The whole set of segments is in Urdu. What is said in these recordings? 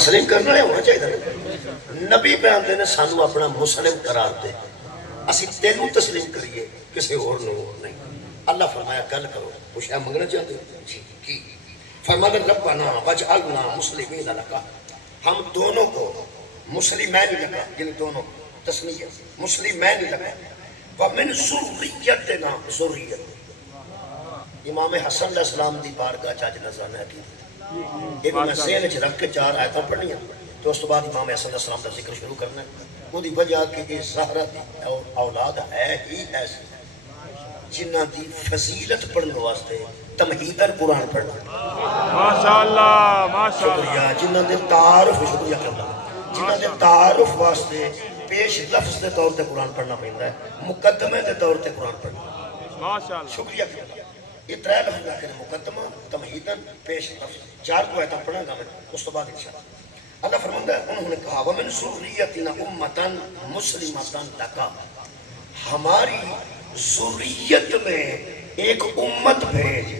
تسلیم کرنا ہے ہونا چاہیے نبی پہ آتے نے سانو اپنا مسلم قرار دے اسی تینوں تسلیم کریے کسی اور نہیں اللہ فرمایا گل کرو کچھ منگنا چاہتے جی کی فرمایا ربنا وجعلنا مسلمین لک ہم دونوں کو مسلمین لگا یعنی دونوں تسمیہ مسلمین لگا ومن ذریتنا ذریت امام حسن علیہ السلام دی بارگاہ چاچ نظرانہ کی یہ میں ذہن چ رکھ کے 4 آیتاں پڑھنیاں تو اس تو بعد امام حسن علیہ السلام کا ذکر شروع کرنا ہے وہ دی وجہ کہ یہ زہرہ دی اولاد ہے ہی ایسی جنہ دی فضیلت پڑھنے واسطے تمہیدن قرآن پڑھنا ماشاءاللہ ماشاءاللہ شکریہ جنہ دے تعارف شکریہ کرنا جنہ دے تعارف واسطے پیش لفظ دے طور تے قرآن پڑھنا پہندا ہے مقدمے دے طور تے قرآن پڑھنا ماشاءاللہ شکریہ کرنا یہ 3 لفظ لکھے مقدمہ تمہیدن پیش لفظ 4 کو آیتاں پڑھا گا میں اس تو بعد انشاءاللہ اللہ فرماندا ہے انہوں نے کہا ومن ذریتنا امتن مسلمتن لک ہماری ذریت میں ایک امت بھیج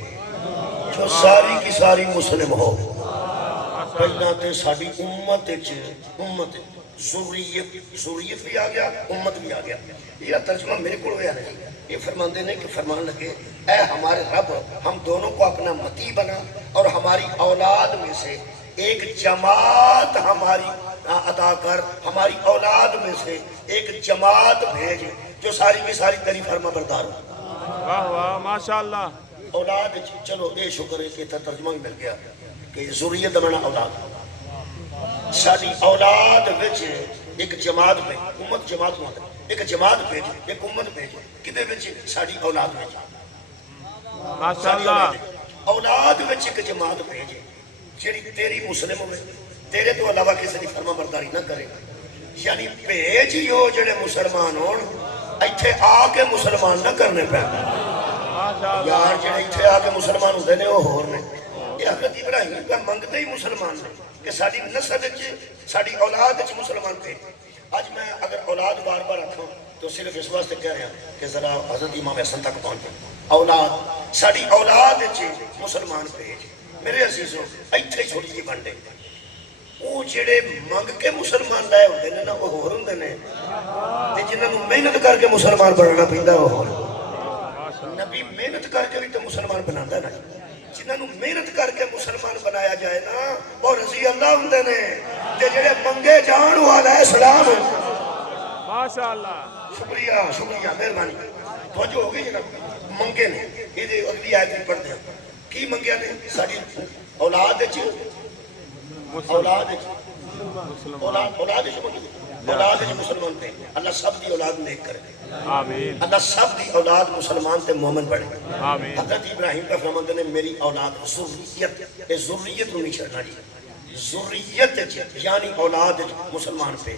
جو ساری کی ساری مسلم ہو پہلا تے ساری امت ذریت بھی آ گیا امت بھی آ گیا یہ ترجمہ میرے کو ہویا نہیں یہ فرماندے نے کہ فرمان لگے اے ہمارے رب ہم دونوں کو اپنا متی بنا اور ہماری اولاد میں سے ایک جماعت ہماری عطا کر ہماری اولاد میں سے ایک جماعت بھیج جو ساری کی ساری تیری فرما بردار ہو واہ واہ ماشاءاللہ اولاد چلو اے شکر ہے کہ ترجمہ بھی مل گیا کہ ذریت بنا اولاد ساری اولاد وچ ایک جماعت میں امت جماعت ہوا ایک جماعت بھیج ایک امت بھیج کدے وچ ساری اولاد بھیج ماشاءاللہ اولاد وچ ایک جماعت بھیج جیڑی تیری مسلم ہوئے تیرے تو علاوہ کسی دی فرما برداری نہ کرے یعنی بھیج ہی ہو جڑے مسلمان ہون ایتھے آ کے مسلمان نہ کرنے پہ یار جڑے ایتھے آ کے مسلمان ہوندے نے وہ ہور نے یہ حضرت ابراہیم کا منگتے ہی مسلمان نے کہ ساری نسل وچ ساری اولاد وچ مسلمان تھے آج میں اگر اولاد بار بار رکھوں تو صرف اس واسطے کہہ رہا کہ ذرا حضرت امام حسن تک پہنچ جائے اولاد ساری اولاد وچ مسلمان بھیج میرے عزیزوں ایتھے چھوڑی جی بنڈے وہ جڑے منگ کے مسلمان لائے ہوندے نے نا وہ ہور ہوندے نے تے جنہاں نوں محنت کر کے مسلمان بنانا پیندا وہ ہور نبی محنت کر کے بھی تو مسلمان بناندا ہے نا جنہاں نوں محنت کر کے مسلمان بنایا جائے نا وہ رضی اللہ ہوندے نے تے جڑے منگے جان والا ہے سلام ماشاءاللہ شکریہ شکریہ مہربانی توجہ ہو گئی جناب منگے نے یہ اگلی آیت میں پڑھتے ہیں کی منگیا نے ساری اولاد وچ اولاد مسلمان تھے اللہ سب دی اولاد نیک کرے آمین اللہ سب دی اولاد مسلمان تے مومن بڑھے آمین حضرت ابراہیم کا فرماندے نے میری اولاد ذریت اے ذریت نو نہیں چھڑنا جی ذریت یعنی اولاد مسلمان پہ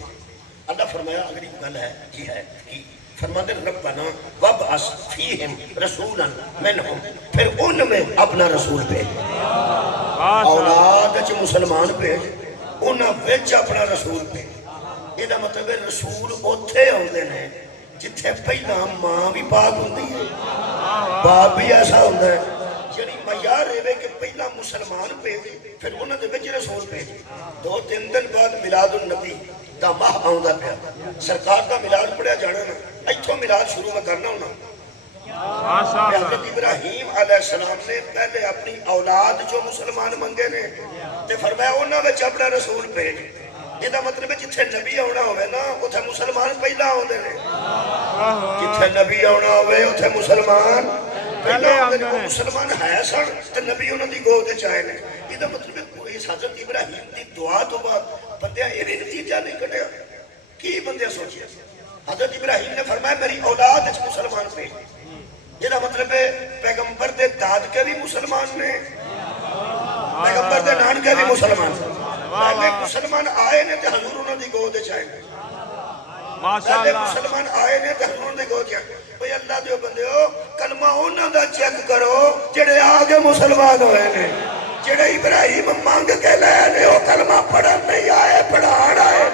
اللہ فرمایا اگلی گل ہے یہ ہے کہ فرماندے ربنا وابعث فیہم رسولا منہم پھر ان میں اپنا رسول بھیج اولاد وچ مسلمان بھیج انہاں وچ اپنا رسول بھیج یہ دا مطلب ہے رسول اوتھے ہوندے نے جتھے پہلا ماں بھی پاک ہوندی ہے باپ بھی ایسا ہوندا ہے یعنی معیار ہے کہ پہلا مسلمان بھیج پھر انہاں دے وچ رسول بھیج 2-3 دن بعد میلاد النبی دا ماہ آوندا پیا سرکار دا میلاد پڑھیا جانا نا ایتھوں میلاد شروع میں کرنا ہونا حضرت ابراہیم علیہ السلام نے پہلے اپنی اولاد جو مسلمان منگے نے تے فرمایا انہاں وچ اپنا رسول بھیج یہ دا مطلب ہے جتھے نبی آنا ہوئے نا اتھے مسلمان پہلا ہوندے نے جتھے نبی آنا ہوئے اتھے مسلمان پہلا ہوندے نے مسلمان ہے سن تے نبی انہاں دی گود وچ آئے نے یہ دا مطلب ہے کوئی حضرت ابراہیم دی دعا تو بعد بندیاں یہ نتیجہ نہیں کڈیا کی بندے سوچیا حضرت ابراہیم نے فرمایا میری اولاد وچ مسلمان بھیج یہ دا مطلب ہے پیغمبر دے دادکے بھی مسلمان نے پیغمبر دے نانکے بھی مسلمان پہلے مسلمان آئے نے تے حضور انہوں دی گود وچ آئے پہلے مسلمان آئے نے تے حضور دی گود وچ آئے بھئی اللہ دیو بندیو کلمہ انہاں دا چیک کرو جڑے آگے مسلمان ہوئے نے جڑے ابراہیم مانگ کے لے نے وہ کلمہ پڑھن نہیں آئے پڑھان آئے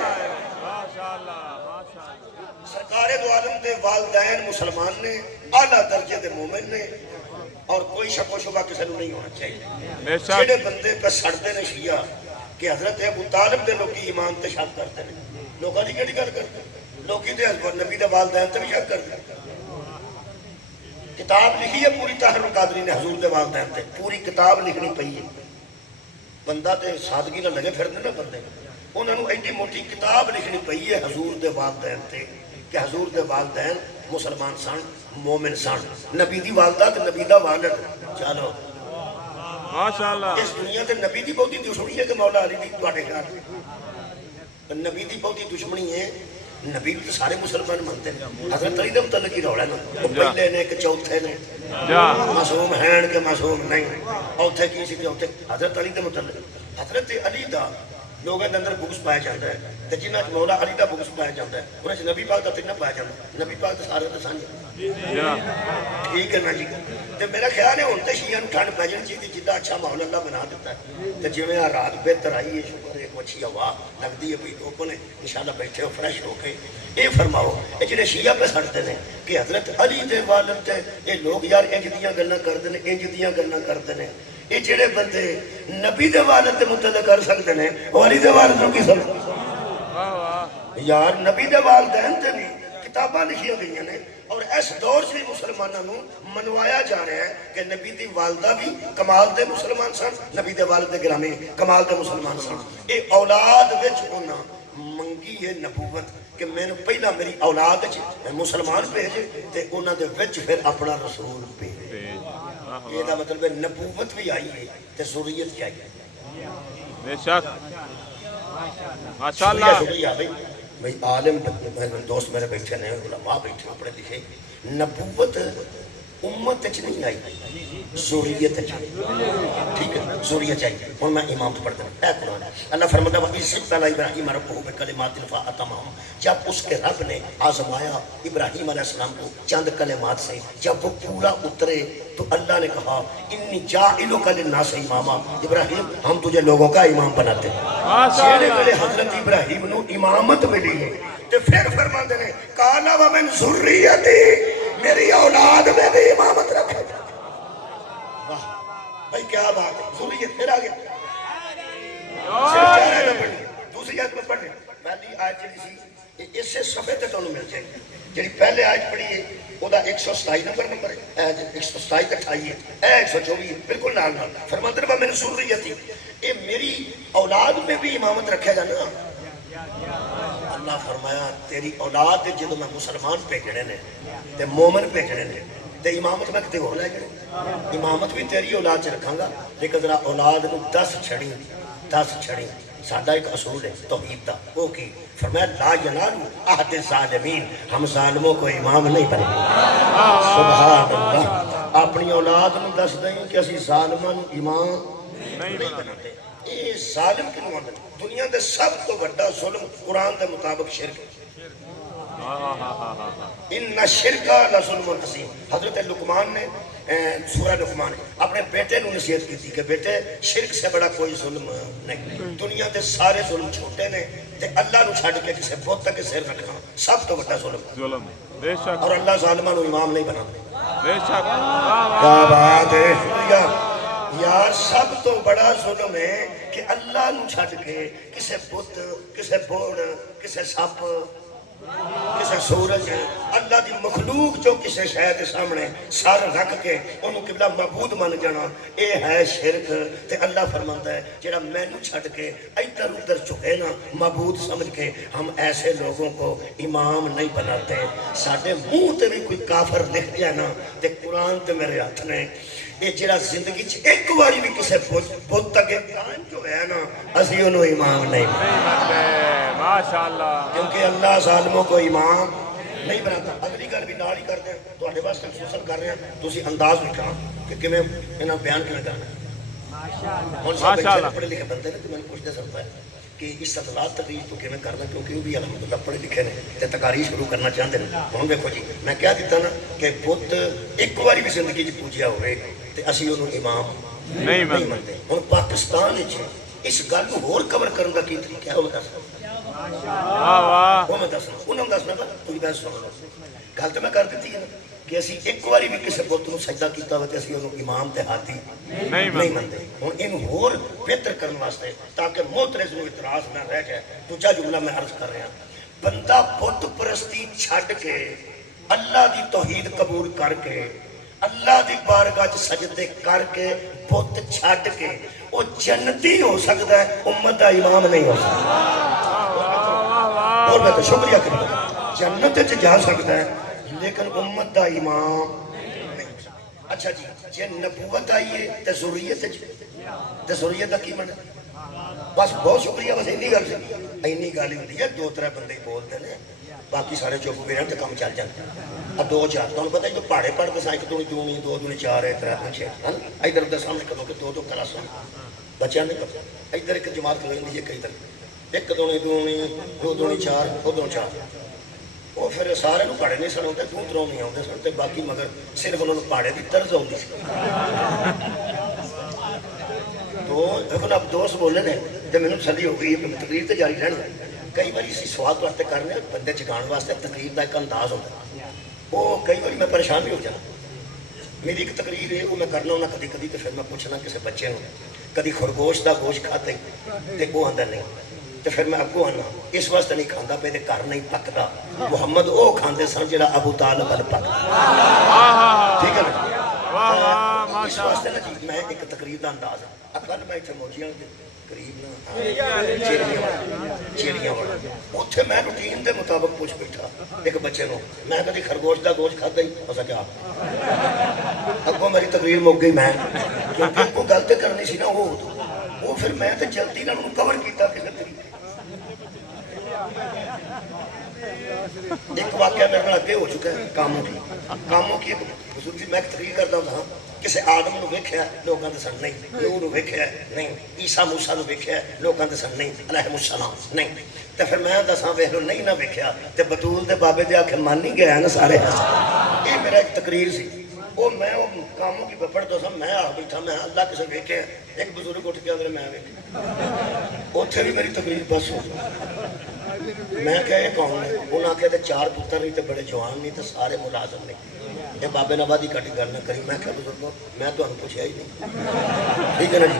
سرکار دو عالم دے والدین مسلمان نے اعلیٰ درجے دے مومن نے اور کوئی شک و شبہ کسی نے نہیں ہونا چاہیے جڑے بندے پہ سڑتے نے شیعہ کہ حضرت ابو طالب دے لوکی ایمان تے شک کرتے ہیں لوگوں کی کہڑی گل کرتے لوکی تے نبی دے والدین تے بھی شک کرتے کتاب لکھی ہے پوری طاہر القادری نے حضور دے والدین تے پوری کتاب لکھنی پئی ہے بندہ تے سادگی نہ لگے پھرنے نہ بندے انہوں نے ایڈی موٹی کتاب لکھنی پئی ہے حضور دے والدین تے کہ حضور دے والدین مسلمان سن مومن سن نبی دی والدہ تے نبی دا والد چلو ماشاءاللہ اس دنیا تے نبی دی بہتی دشمنی ہے کہ مولا علی دی تواڈے خیال نبی دی بہتی دشمنی ہے نبی تو سارے مسلمان مانتے ہیں حضرت علی دے متعلق ہی رولا نا وہ پہلے نے کہ چوتھے نے معصوم ہیں کہ معصوم نہیں اوتھے کی سی اوتھے حضرت علی دے متعلق حضرت علی دا لوگوں کے اندر بغض پایا جاتا ہے تے جنہ مولا علی دا بغض پایا جاتا ہے انہاں وچ نبی پاک دا تے نہ پایا جاتا نبی پاک تے سارے تے سانجھ ٹھیک ہے نا جی تے میرا خیال ہے ہن تے شیعہ نوں ٹھنڈ پہ جانی چاہیے جدا اچھا ماحول اللہ بنا دیتا ہے تے جویں آ رات بہتر آئی ہے شکر ہے کوئی اچھی ہوا لگدی ہے بھئی لوگوں نے انشاءاللہ بیٹھے ہو فریش ہو کے اے فرماؤ اے جڑے شیعہ پہ سڑتے ہیں کہ حضرت علی دے والد تے اے لوگ یار انج دیاں گلاں کردے نے انج دیاں گلاں کردے نے یہ جڑے بندے نبی دے والد دے متعلق کر سکتے ہیں وہ علی دے والد نوں کی سمجھ یار نبی دے والدین تے بھی کتاباں لکھی گئی ہیں اور اس دور سے مسلمانوں نوں منوایا جا رہا ہے کہ نبی دی والدہ بھی کمال دے مسلمان سن نبی دے والد دے گرامی کمال دے مسلمان سن اے اولاد وچ انہاں منگی ہے نبوت کہ میں نے پہلا میری اولاد وچ مسلمان بھیجے تے انہاں دے وچ پھر اپنا رسول بھیجے یہ دا مطلب ہے نبوت بھی آئی ہے تے ذریت بھی آئی ہے بے شک ماشاءاللہ شکریہ بھئی عالم دوست میرے بیٹھے نے علماء بیٹھے اپنے لکھے نبوت امت اچھ نہیں آئی ذریت چاہیے ٹھیک ہے ذریت چاہیے اور میں امام تو پڑھتا ہوں اے قرآن اللہ فرماتا ہے وَإِذْ ابْتَلَىٰ إِبْرَاهِيمَ رَبُّهُ بِكَلِمَاتٍ فَأَتَمَّهُنَّ جب اس کے رب نے آزمایا ابراہیم علیہ السلام کو چند کلمات سے جب وہ پورا اترے تو اللہ نے کہا انی جاعلک للناس اماما ابراہیم ہم تجھے لوگوں کا امام بناتے ہیں جیڑے ویلے حضرت ابراہیم نو امامت ملی ہے تو پھر فرماتے ہیں قَالَ وَمِن ذُرِّيَّتِي میری اولاد میں بھی امامت رکھے واہ بھائی کیا بات ہے ذریت پھر آگے دوسری آیت میں پڑھ لیں پہلی آیت چلی سی اس سے صفحے تے تانوں مل جائے جڑی پہلے آیت پڑھی ہے وہ دا 127 نمبر ہے 127 28 ہے 124 بالکل نال نال فرماتے ہیں میں ذریتی اے میری اولاد میں بھی امامت رکھے گا نا اللہ فرمایا تیری اولاد جدو میں مسلمان بھیجنے نے تے مومن بھیجنے نے تے امامت میں کتے ہو لے گئے امامت بھی تیری اولاد چ رکھاں گا لیکن ذرا اولاد نو 10 چھڑی ساڈا ایک اصول ہے توحید دا وہ کی فرمایا لا ینال عہد الظالمین ہم ظالموں کو امام نہیں بنائیں سبحان اللہ اپنی اولاد نو دس دیں کہ اسی ظالماں نو امام نہیں بناتے یہ ظالم کیوں آتے دنیا دے سب تو بڑا ظلم قرآن دے مطابق شرک ان شرکا لظلم عظیم حضرت لقمان نے سورہ لقمان اپنے بیٹے نو نصیحت کی تھی کہ بیٹے شرک سے بڑا کوئی ظلم نہیں دنیا دے سارے ظلم چھوٹے نے تے اللہ نو چھڑ کے کسے بت تک سر رکھنا سب تو بڑا ظلم بے شک اور اللہ ظالماں نو امام نہیں بناتے بے شک کیا بات ہے شکریہ یار سب تو بڑا ظلم ہے کہ اللہ نو چھڑ کے کسے بت کسے بوڑ کسے سپ کسے سورج اللہ دی مخلوق جو کسے شے دے سامنے سر رکھ کے انہوں قبلہ معبود مان جانا اے ہے شرک تے اللہ فرماتا ہے جڑا مینوں چھڈ کے ادھر ادھر جھکے نا معبود سمجھ کے ہم ایسے لوگوں کو امام نہیں بناتے ساڈے منہ تے بھی کوئی کافر لکھ دیا نا تے قرآن تے میرے ہاتھ نے یہ جڑا زندگی چ ایک باری بھی کسے بت تک قائم جو ہے نا اسی انہوں امام نہیں بناتے ماشاءاللہ کیونکہ اللہ ظالموں کو امام نہیں بناتا اگلی گل بھی نال ہی کرتے ہیں تواڈے واسطے خصوصاً کر رہے ہیں تسی انداز وکھاؤ کہ کیویں انہاں بیان کیویں کرنا ماشاءاللہ پڑھے لکھے بندے نے تے میں پوچھدا سکتا ہے کہ استدلال تقریر تو کیویں کرنا کیونکہ وہ بھی الحمدللہ پڑھے لکھے نے تے تقاریر شروع کرنا چاہتے ہیں ہن دیکھو جی میں کہہ دیتا نا کہ بت ایک باری بھی زندگی وچ پوجیا ہوئے تے اسی انہوں امام نہیں منتے ہن پاکستان وچ اس گل نو ہور کور کرن دا کی طریقہ ہے وہ دس واہ واہ وہ میں دسنا انہوں دسنا تھا تجھ بحث سن لو گل تو میں کر دیتی ہے نا کہ اسی ایک باری بھی کسی بت نو سجدہ کیتا ہوئے تے اسی انہوں امام تے ہاتھی نہیں منتے ہوں ان ہور بہتر کرنے واسطے تاکہ معترض نو اعتراض نہ رہ جائے دوجا جملہ میں عرض کر رہا بندہ بت پرستی چھڈ کے اللہ دی توحید قبول کر کے اللہ دی بارگاہ سجدے کر کے بت چھڈ کے وہ جنتی ہو سکتا ہے امت دا امام نہیں ہو سکتا اور میں تو شکریہ کرنا جنت جا سکتا ہے لیکن امت دا امام نہیں ہو سکتا اچھا جی جی نبوت آئی ہے تے ضروریت دا کی من بس بہت شکریہ بس اینی گل اینی گل ہوتی ہے دو ترے بندے بولتے ہیں باقی سارے چپ بھی رہن تے کام چل جاتے ہیں دو چار تمہیں پتہ ہے جو پہاڑے پڑھ کے ایک دونی دونی دو دونی چار ہے ترے پانچ ہے ادھر ادھر سامنے کرو کہ دو کلاساں بچہ نہیں کرتا ادھر ایک جماعت کھلیں دیجیے کئی طرح ایک دونی دونی دو دونی چار دو دونی چار وہ پھر سارے نو پہاڑے نہیں سن ہوتے دو تروں نہیں آتے سن تے باقی مگر صرف انہوں نے پہاڑے کی طرز آتی سی تو لیکن اب دوست بولے نے تو میں نے تسلی ہو گئی ہے تقریر تو جاری رہنا کئی بار اسی سوال کرتے کرنے بندے جگان واسطے تقریر کا ایک انداز ہوتا ہے وہ کئی بار میں پریشان بھی ہو جانا میری ایک تقریر ہے وہ میں کرنا ہونا کدی کدی تو پھر میں پوچھنا کسی بچے نے کدی خرگوش کا گوشت کھاتے تو وہ آدھا نہیں تو پھر میں اگوں آنا اس واسطے نہیں کھانا پہ گھر نہیں پکتا محمد وہ کھاندے سن جڑا ابو طالب ال پکتا ٹھیک ہے نا اس واسطے نا جی میں ایک تقریر کا انداز ہے کل میں اتنے موجیاں قریب چیڑیاں والا اتنے میں روٹین کے مطابق پوچھ بیٹھا ایک بچے نو میں کدی خرگوش کا گوشت کھاتا ہی اسا کیا اگوں میری تقریر مک گئی میں کیونکہ کوئی گل تو کرنی سی نا وہ پھر میں تو جلدی نہ انہوں کور کیتا کسی طریقے ایک واقعہ میرے اگے ہو چکا ہے کاموں کی بزرگی میں تقریر کرتا ہوں کسی آدم نو ویکھیا لوگاں دے سن نہیں نوح نو ویکھیا نہیں عیسیٰ موسیٰ نو ویکھیا لوگاں دے سن نہیں علیہ السلام نہیں تے پھر میں دساں ویکھ لو نہیں نہ ویکھیا تے بطول دے بابے دے آکھے من نہیں گیا نا سارے یہ میرا ایک تقریر سی وہ میں وہ کاموں کی پڑھتا سا میں آ بیٹھا میں اللہ کسے ویکھیا ایک بزرگ اٹھ کے اندر میں ویکھیا اوتھے بھی میری تقریر بس ہو میں کہا یہ کون ہے انہاں آکھیا تے چار پتر نہیں تے بڑے جوان نہیں تے سارے ملازم نہیں یہ بابے نبادی کٹی گل نہ کری میں کہا بزرگوں میں تو پوچھا ہی نہیں ٹھیک ہے نا جی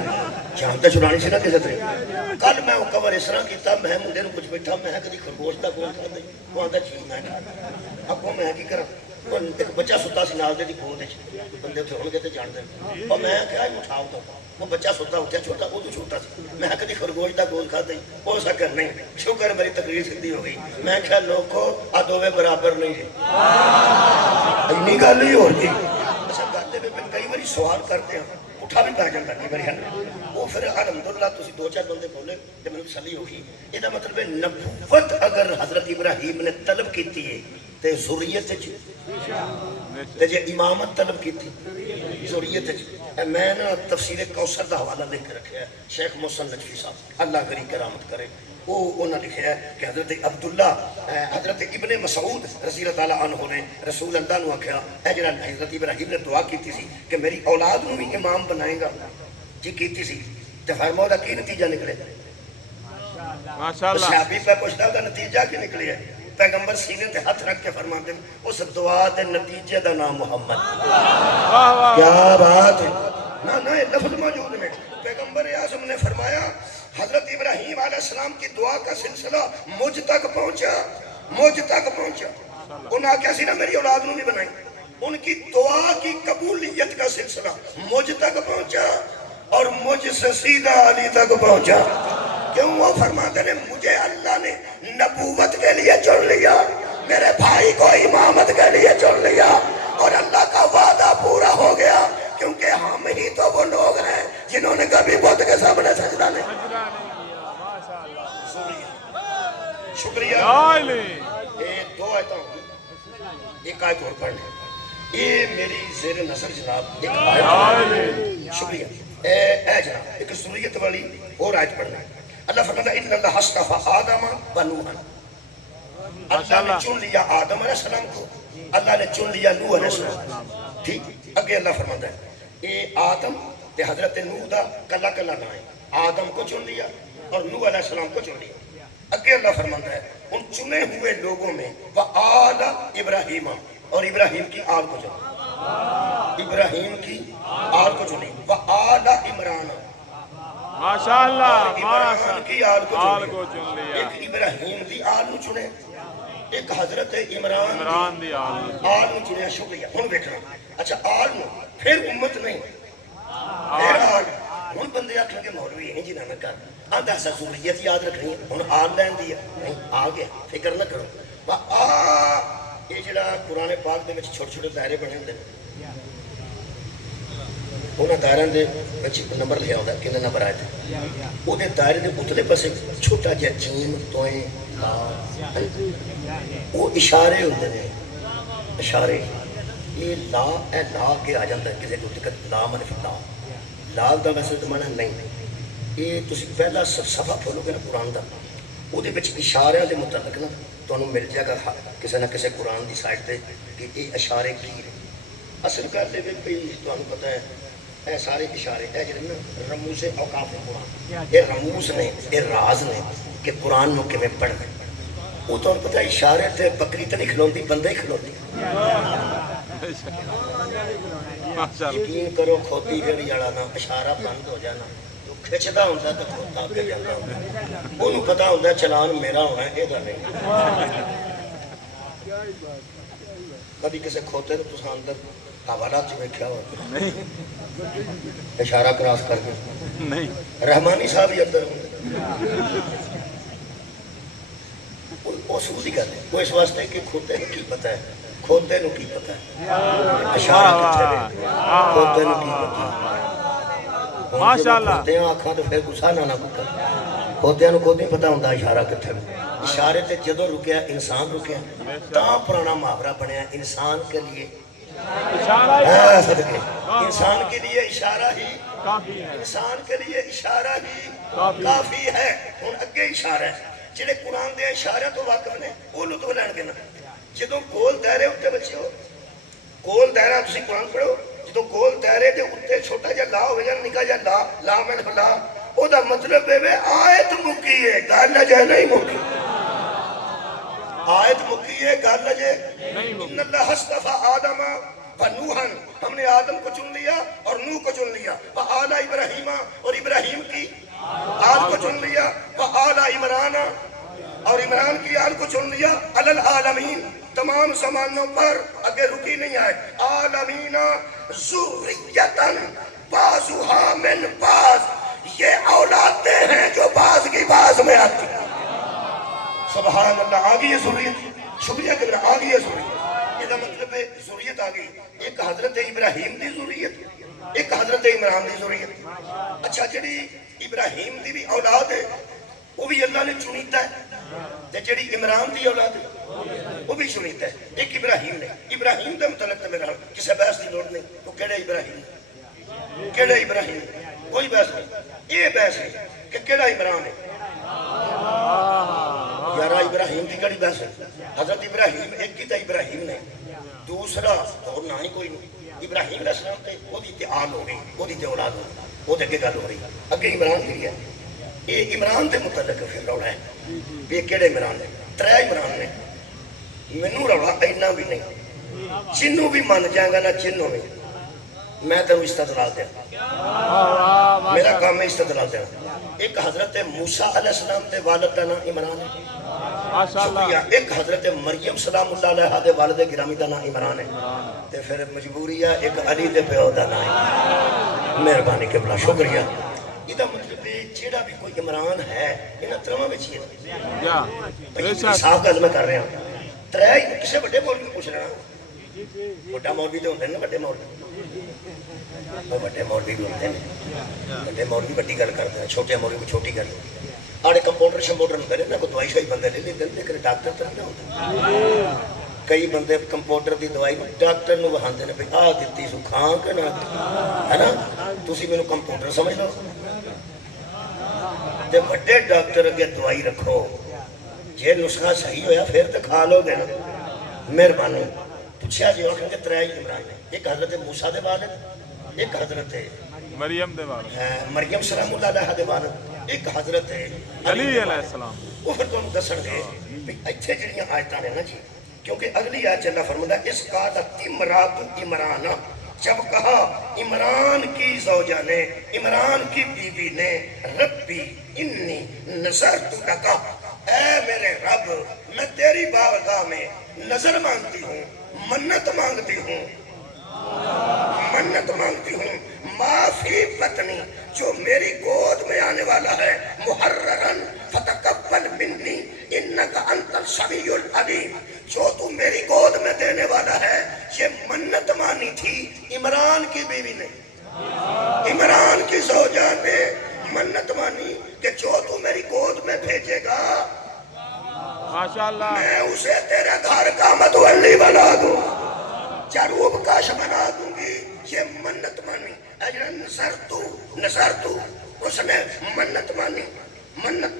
جان تو چھڑانی سی نا کسی طرح کل میں وہ کور اس طرح کیتا میں مندے نو کچھ بیٹھا میں کدی خرگوش دا گوشت کھادا وہ آندا چیز میں کھادا اب میں کی کراں ایک بچہ ستا سی نال دے دی کول دے بندے اتنے ہون گے تو جان دیں اور میں کہا اٹھاؤ تو وہ بچہ ستا اٹھیا چھوٹا وہ تو چھوٹا سی میں کدی خرگوش دا گوشت کھادا ہی ہو سکا نہیں شکر میری تقریر سیدھی ہو گئی میں کہا لوگو آ دوویں برابر نہیں ہے اینی گل نہیں ہو رہی اچھا گل دے کئی باری سوال کرتے ہیں اٹھا بھی پہ جاتا کئی باری ہے وہ پھر الحمدللہ تسی دو چار بندے بولے تو میں تسلی ہو گئی یہ مطلب ہے نبوت اگر حضرت ابراہیم نے طلب کیتی ہے تے ذریت تے جے امامت طلب کیتی ذریت میں نا تفسیر کوثر دا حوالہ لکھ کے رکھا ہے شیخ محسن نجفی صاحب اللہ کری کرامت کرے وہ انہوں نے لکھا ہے کہ حضرت عبداللہ حضرت ابن مسعود رضی اللہ تعالیٰ عنہ نے رسول اللہ نے آکھیا اے جنہاں حضرت ابراہیم نے دعا کیتی سی کہ میری اولاد نو بھی امام بنائے گا جی کیتی سی تے فرمایا دا کی نتیجہ نکلے ماشاءاللہ صحابی پہ پوچھتا دا نتیجہ کی نکلے ہے پیغمبر سینے تے ہاتھ رکھ کے فرماتے ہیں اس دعا دے نتیجے دا نام محمد کیا بات ہے نا یہ لفظ موجود میں پیغمبر اعظم نے فرمایا حضرت ابراہیم علیہ السلام کی دعا کا سلسلہ مجھ تک پہنچا انہاں کیسی نہ میری اولاد نو نہیں بنائی ان کی دعا کی قبولیت کا سلسلہ مجھ تک پہنچا اور مجھ سے سیدھا علی تک پہنچا کیوں وہ فرماتے ہیں مجھے اللہ نے نبوت کے لیے چن لیا میرے بھائی کو امامت کے لیے چن لیا اور اللہ کا وعدہ پورا ہو گیا کیونکہ ہم ہی تو وہ لوگ ہیں جنہوں نے کبھی بت کے سامنے سجدہ نہیں شکریہ دو آیتاں ایک آیت اور پڑھ لیں یہ میری زیر نظر جناب ایک آیت شکریہ اے جناب ایک ذریت والی اور آیت پڑھنا اللہ فرماتا ہے ان اللہ اصطفى آدم و نوحا اللہ نے چن لیا آدم علیہ السلام کو اللہ نے چن لیا نوح علیہ السلام ٹھیک اگے اللہ فرماتا ہے اے آدم تے حضرت نوح دا کلا کلا نہ ہے آدم کو چن لیا اور نوح علیہ السلام کو چن لیا اگے اللہ فرماتا ہے ان چنے ہوئے لوگوں میں وآل ابراہیم اور ابراہیم کی آل کو چنی، ابراہیم کی آل کو چنی، وآل عمران، ماشاء اللہ عمران ماشاء کی آل کو آل چنی، کو چن لیا ایک ابراہیم دی آل نو چنے، ایک حضرت عمران عمران دی آل آل نو چنیا. شکریہ. ہن ویکھنا اچھا آل نو پھر امت نہیں پھر آل. ہن بندے آکھن کے مولوی ہیں جنہاں نے کر آندا سا ذریت یاد رکھنی ہے، ہن آل لین دی ہے نہیں آ گیا فکر نہ کرو. یہ جڑا قرآن پاک دے وچ چھوٹے چھوٹے دائرے بنے ہوندے نے انہاں دائریاں دے وچ نمبر لکھیا ہوندا کنے نمبر آئے تے او دے دائرے دے اتلے پاسے چھوٹا جہا جیم توئیں لا وہ اشارے ہوندے نے اشارے. یہ لا اے لا کے آ جاتا ہے کسی کو دقت لا منفی لا لال دا ویسے تو مانا نہیں. یہ تسی پہلا صفحہ کھولو گے نا قرآن دا وہ دے وچ اشاریاں دے متعلق نا تانوں مل جائے گا کسی نہ کسی قرآن دی سائٹ تے کہ یہ اشارے کی نے. اصل گل یہ بھی تانوں پتہ ہے اے سارے اشارے اے جڑے نا رموز اوقاف قرآن یہ رموز نے یہ راز نے کہ قرآن نو کیویں پڑھنا. وہ تانوں پتہ ہے اشارے تے بکری تے نہیں کھلوندی بندے ہی کھلوندی. ماشاء اللہ یقین کرو کھوتی جڑی والا نا اشارہ بند ہو جانا تو کھچدا ہوندا تے کھوتا اگے جاندا ہوندا اونوں پتہ ہوندا چلان میرا ہونا ہے اے نہیں. کبھی کسی کھوتے نو تساں اندر حوالات چ ویکھیا ہو اشارہ کراس کر کے نہیں رحمانی صاحب ہی اندر ہوندے وہ سوزی گل ہے. وہ اس واسطے کہ کھوتے نو کی پتہ ہے کھوتے نو کی پتہ ہے اشارہ کتھے ہے کھوتے نو کی پتہ ہے. ماشاءاللہ. کھوتے آکھاں تو پھر غصہ نہ کر کھوتیاں نو خود نہیں پتہ ہوندا اشارہ کتھے ہے. اشارے تے جدوں رکیا انسان رکیا تاں پرانا محاورہ بنیا انسان کے لیے اشارہ صدقے انسان کے لیے اشارہ ہی کافی ہے انسان کے لیے اشارہ ہی کافی ہے. ہن اگے اشارہ ہے جڑے قرآن دے اشارے تو واقف نے وہ لطف لین گے نا. جدوں گول دائرے اتنے بچیو گول دائرہ تسی قرآن پڑھو جدوں گول دائرے دے اتنے چھوٹا جا لا ہو جانا نکا جا لا لا میں لا او دا مطلب ہے آیت مکی ہے گل اجے نہیں مکی. آیت مکی ہے گل اجے ان اللہ اصطفیٰ آدم و نوحن ہم نے آدم کو چن لیا اور نوح کو چن لیا وآل ابراہیم اور ابراہیم کی آل کو چن لیا وآل عمران اور عمران کی آل کو چن لیا علی العالمین تمام زمانوں پر اگے رکی نہیں آئے عالمین ذریتاً بعضها من بعض یہ اولادیں ہیں جو بعض کی بعض میں آتی ہیں. سبحان اللہ آگئی ہے ذریت شکریہ کہ آگئی ہے ذریت. یہ مطلب ہے ذریت آگئی ایک حضرت ابراہیم دی ذریت ایک حضرت عمران دی ذریت. اچھا جڑی ابراہیم دی بھی اولاد ہے وہ بھی اللہ نے چنیتا ہے تے جڑی عمران دی اولاد ہے وہ بھی چنیتا ہے. ایک ابراہیم نے ابراہیم دے متعلق تے میرا کسی بحث دی لوڑ نہیں وہ کیڑے ابراہیم کیڑے ابراہیم کوئی بحث نہیں. یہ بحث ہے کہ کیڑا عمران ہے یارا ابراہیم کی کڑی بحث ہے. حضرت ابراہیم ایک کی تا ابراہیم نے دوسرا اور نہ ہی کوئی نہیں. ابراہیم علیہ السلام تے وہ دی تے آل ہو گئی وہ دی تے اولاد ہو گئی وہ دے اگے گل ہو رہی اگے عمران کی ہے. یہ عمران دے متعلق پھر روڑا ہے یہ کیڑے عمران نے ترے عمران نے مینوں روڑا اینا بھی نہیں جنوں بھی من جائے گا نا جنوں بھی میں تینوں استدلال دیا میرا کام ہے استدلال دینا. ایک حضرت موسیٰ علیہ السلام دے والد دا نام عمران ہے شکریہ. ایک حضرت مریم سلام اللہ علیہ دے والد گرامی دا نام عمران ہے تے پھر مجبوری ہے ایک علی دے پیو دا نام ہے. مہربانی قبلہ شکریہ. یہ مطلب ہے جیڑا بھی کوئی عمران ہے انہاں ترواں وچ ہی ہے. صاف گل میں کر رہا ہوں ترے کسے بڑے مولوی کو پوچھ لینا بڑا مولوی تو ہوندے نا بڑے مولوی بڑے مولوی بھی ہوندے نے بڑے مولوی بڑی گل کرتے ہیں چھوٹے مولوی کو چھوٹی گل آڑے کمپاؤنڈر شمپاؤنڈر ہوندے نے کوئی دوائی شائی بندے لے لیندے لیکن ڈاکٹر تو نہیں ہوندے. کئی بندے کمپاؤنڈر دی دوائی ڈاکٹر نو وہاندے نے بھئی آ دتی سو کھان کہ نہ ہے نا تسی مینوں کمپاؤنڈر سمجھ لو تے بڑے ڈاکٹر اگے دوائی رکھو جے نسخہ صحیح ہویا پھر تے کھا لو گے نا. مہربانی پوچھا جی آخر کے ترے عمران نے ایک حضرت موسیٰ دے والد ایک حضرت مریم دے والد مریم سلام اللہ علیہ دے والد ایک حضرت علی علیہ السلام. وہ پھر تمہیں دسن گے ایتھے جڑیاں آیتاں نے نا جی کیونکہ اگلی آیت اللہ فرماتا ہے اس قالت امرات عمران، جب کہا عمران کی زوجہ نے، عمران کی بیوی نے، ربی انی نذرت لک، اے میرے رب میں تیری بارگاہ میں نظر مانگتی ہوں، منت مانگتی ہوں، منت مانگتی ہوں، معافی بطنی، جو میری گود میں آنے والا ہے، محررن فتقبل منی انکا انت السمیع العلیم، جو تو میری گود میں دینے والا ہے۔ یہ منت مانی تھی عمران کی بیوی نے، عمران کی زوجہ نے منت مانی کہ جو تو میری گود میں بھیجے گا ماشاءاللہ میں اسے تیرے گھر کا متولی بنا دوں، چروب کاش بنا دوں گی۔ یہ منت مانی، اجر نصرتو، اس نے منت مانی، منت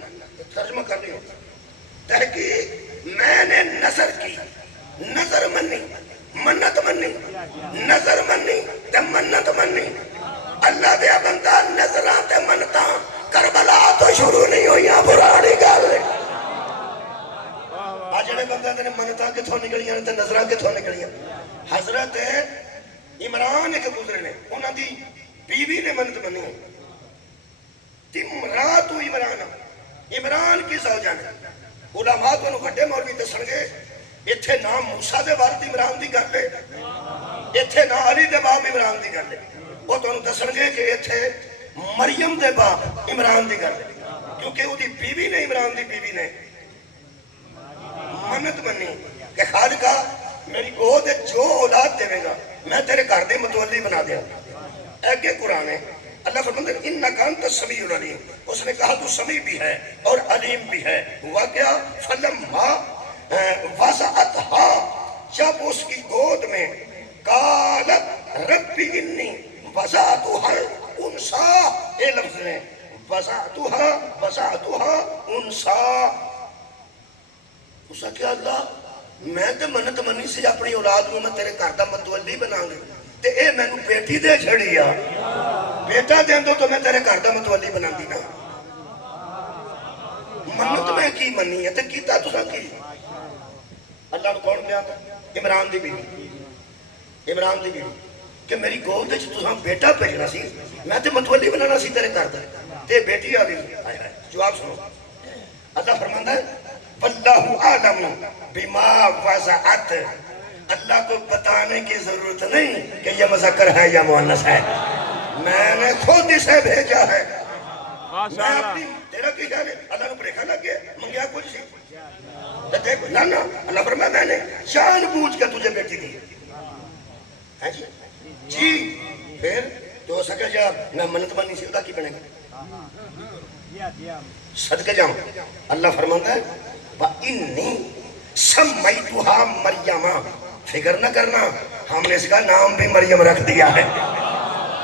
ترجمہ کر رہی ہوں، تحقیق میں نے نظر کی، نظر منی، منت منی، نظر منی تے منت منی۔ اللہ دیا بندہ نظران تے منتاں کربلا تو شروع نہیں ہوئیاں، پرانی گل ہے۔ آج جڑے بندے نے منتاں کتھوں نکلیاں تے نظراں کتھوں نکلیاں؟ حضرت عمران ایک گزرے نے، انہاں دی بیوی نے منت منی، امرات عمران، عمران کی زوجہ نے۔ علماء تو وڈے مولوی دسن گے ایتھے نام موسیٰ دے والد عمران دی گل ہے، ایتھے نام علی دے باپ عمران دی گل ہے، وہ تو دسن گے کہ ایتھے مریم دے باپ عمران دی گل ہے، کیونکہ وہ دی بیوی نے، عمران دی بیوی نے منت منی کہ خالقہ میری گود جو اولاد دے گا میں تیرے گھر دے متولی بنا دیا۔ ایگے قرآن ہے، اللہ فرماتے ہیں انکا انت السمیع العلیم، اس نے کہا تو سمیع بھی ہے اور علیم بھی ہے۔ ہوا کیا؟ فلما وضعتھا، جب اس کی گود میں، قالت ربی انی وضعتھا انسا، اے لفظ نے وضعتھا انسا، اس نے کہا اللہ میں تے منت منی سی اپنی اولاد میں میں تیرے گھر دا متولی بنا گی تے اے میں نو بیٹی دے چھڑی آ، بیٹا دیں دو تو میں تیرے گھر دا متولی بنا دی نا۔ منت میں کی منی ہے تے کیتا تو سا کی؟ اللہ نے کون کیا؟ عمران دی بیوی، عمران دی بیوی کہ میری گود وچ تساں بیٹا بھیجنا سی، میں تے متولی بنانا سی تیرے گھر دا، تے بیٹی آ گئی۔ جواب سنو، اللہ فرماندا ہے واللہ اعلم بما وضعت، اللہ کو بتانے کی ضرورت نہیں کہ یہ مذکر ہے یا مؤنث ہے، میں نے خود اسے بھیجا ہے۔ میں اپنی تیرا کی خیال ہے اللہ نے بریکھا لگ گیا منگیا کچھ سی دیکھو نا نا، اللہ فرمایا میں نے جان بوجھ کے تجھے بیٹی دی ہے جی جی، پھر تو ہو سکے جا میں منت مانی سی ادا کی بنے گا صدقہ جاؤں۔ اللہ فرماتا ہے وَإِنِّي سَمَّيْتُهَا مَرْيَمَا، فکر نہ کرنا ہم نے اس کا نام بھی مریم رکھ دیا ہے۔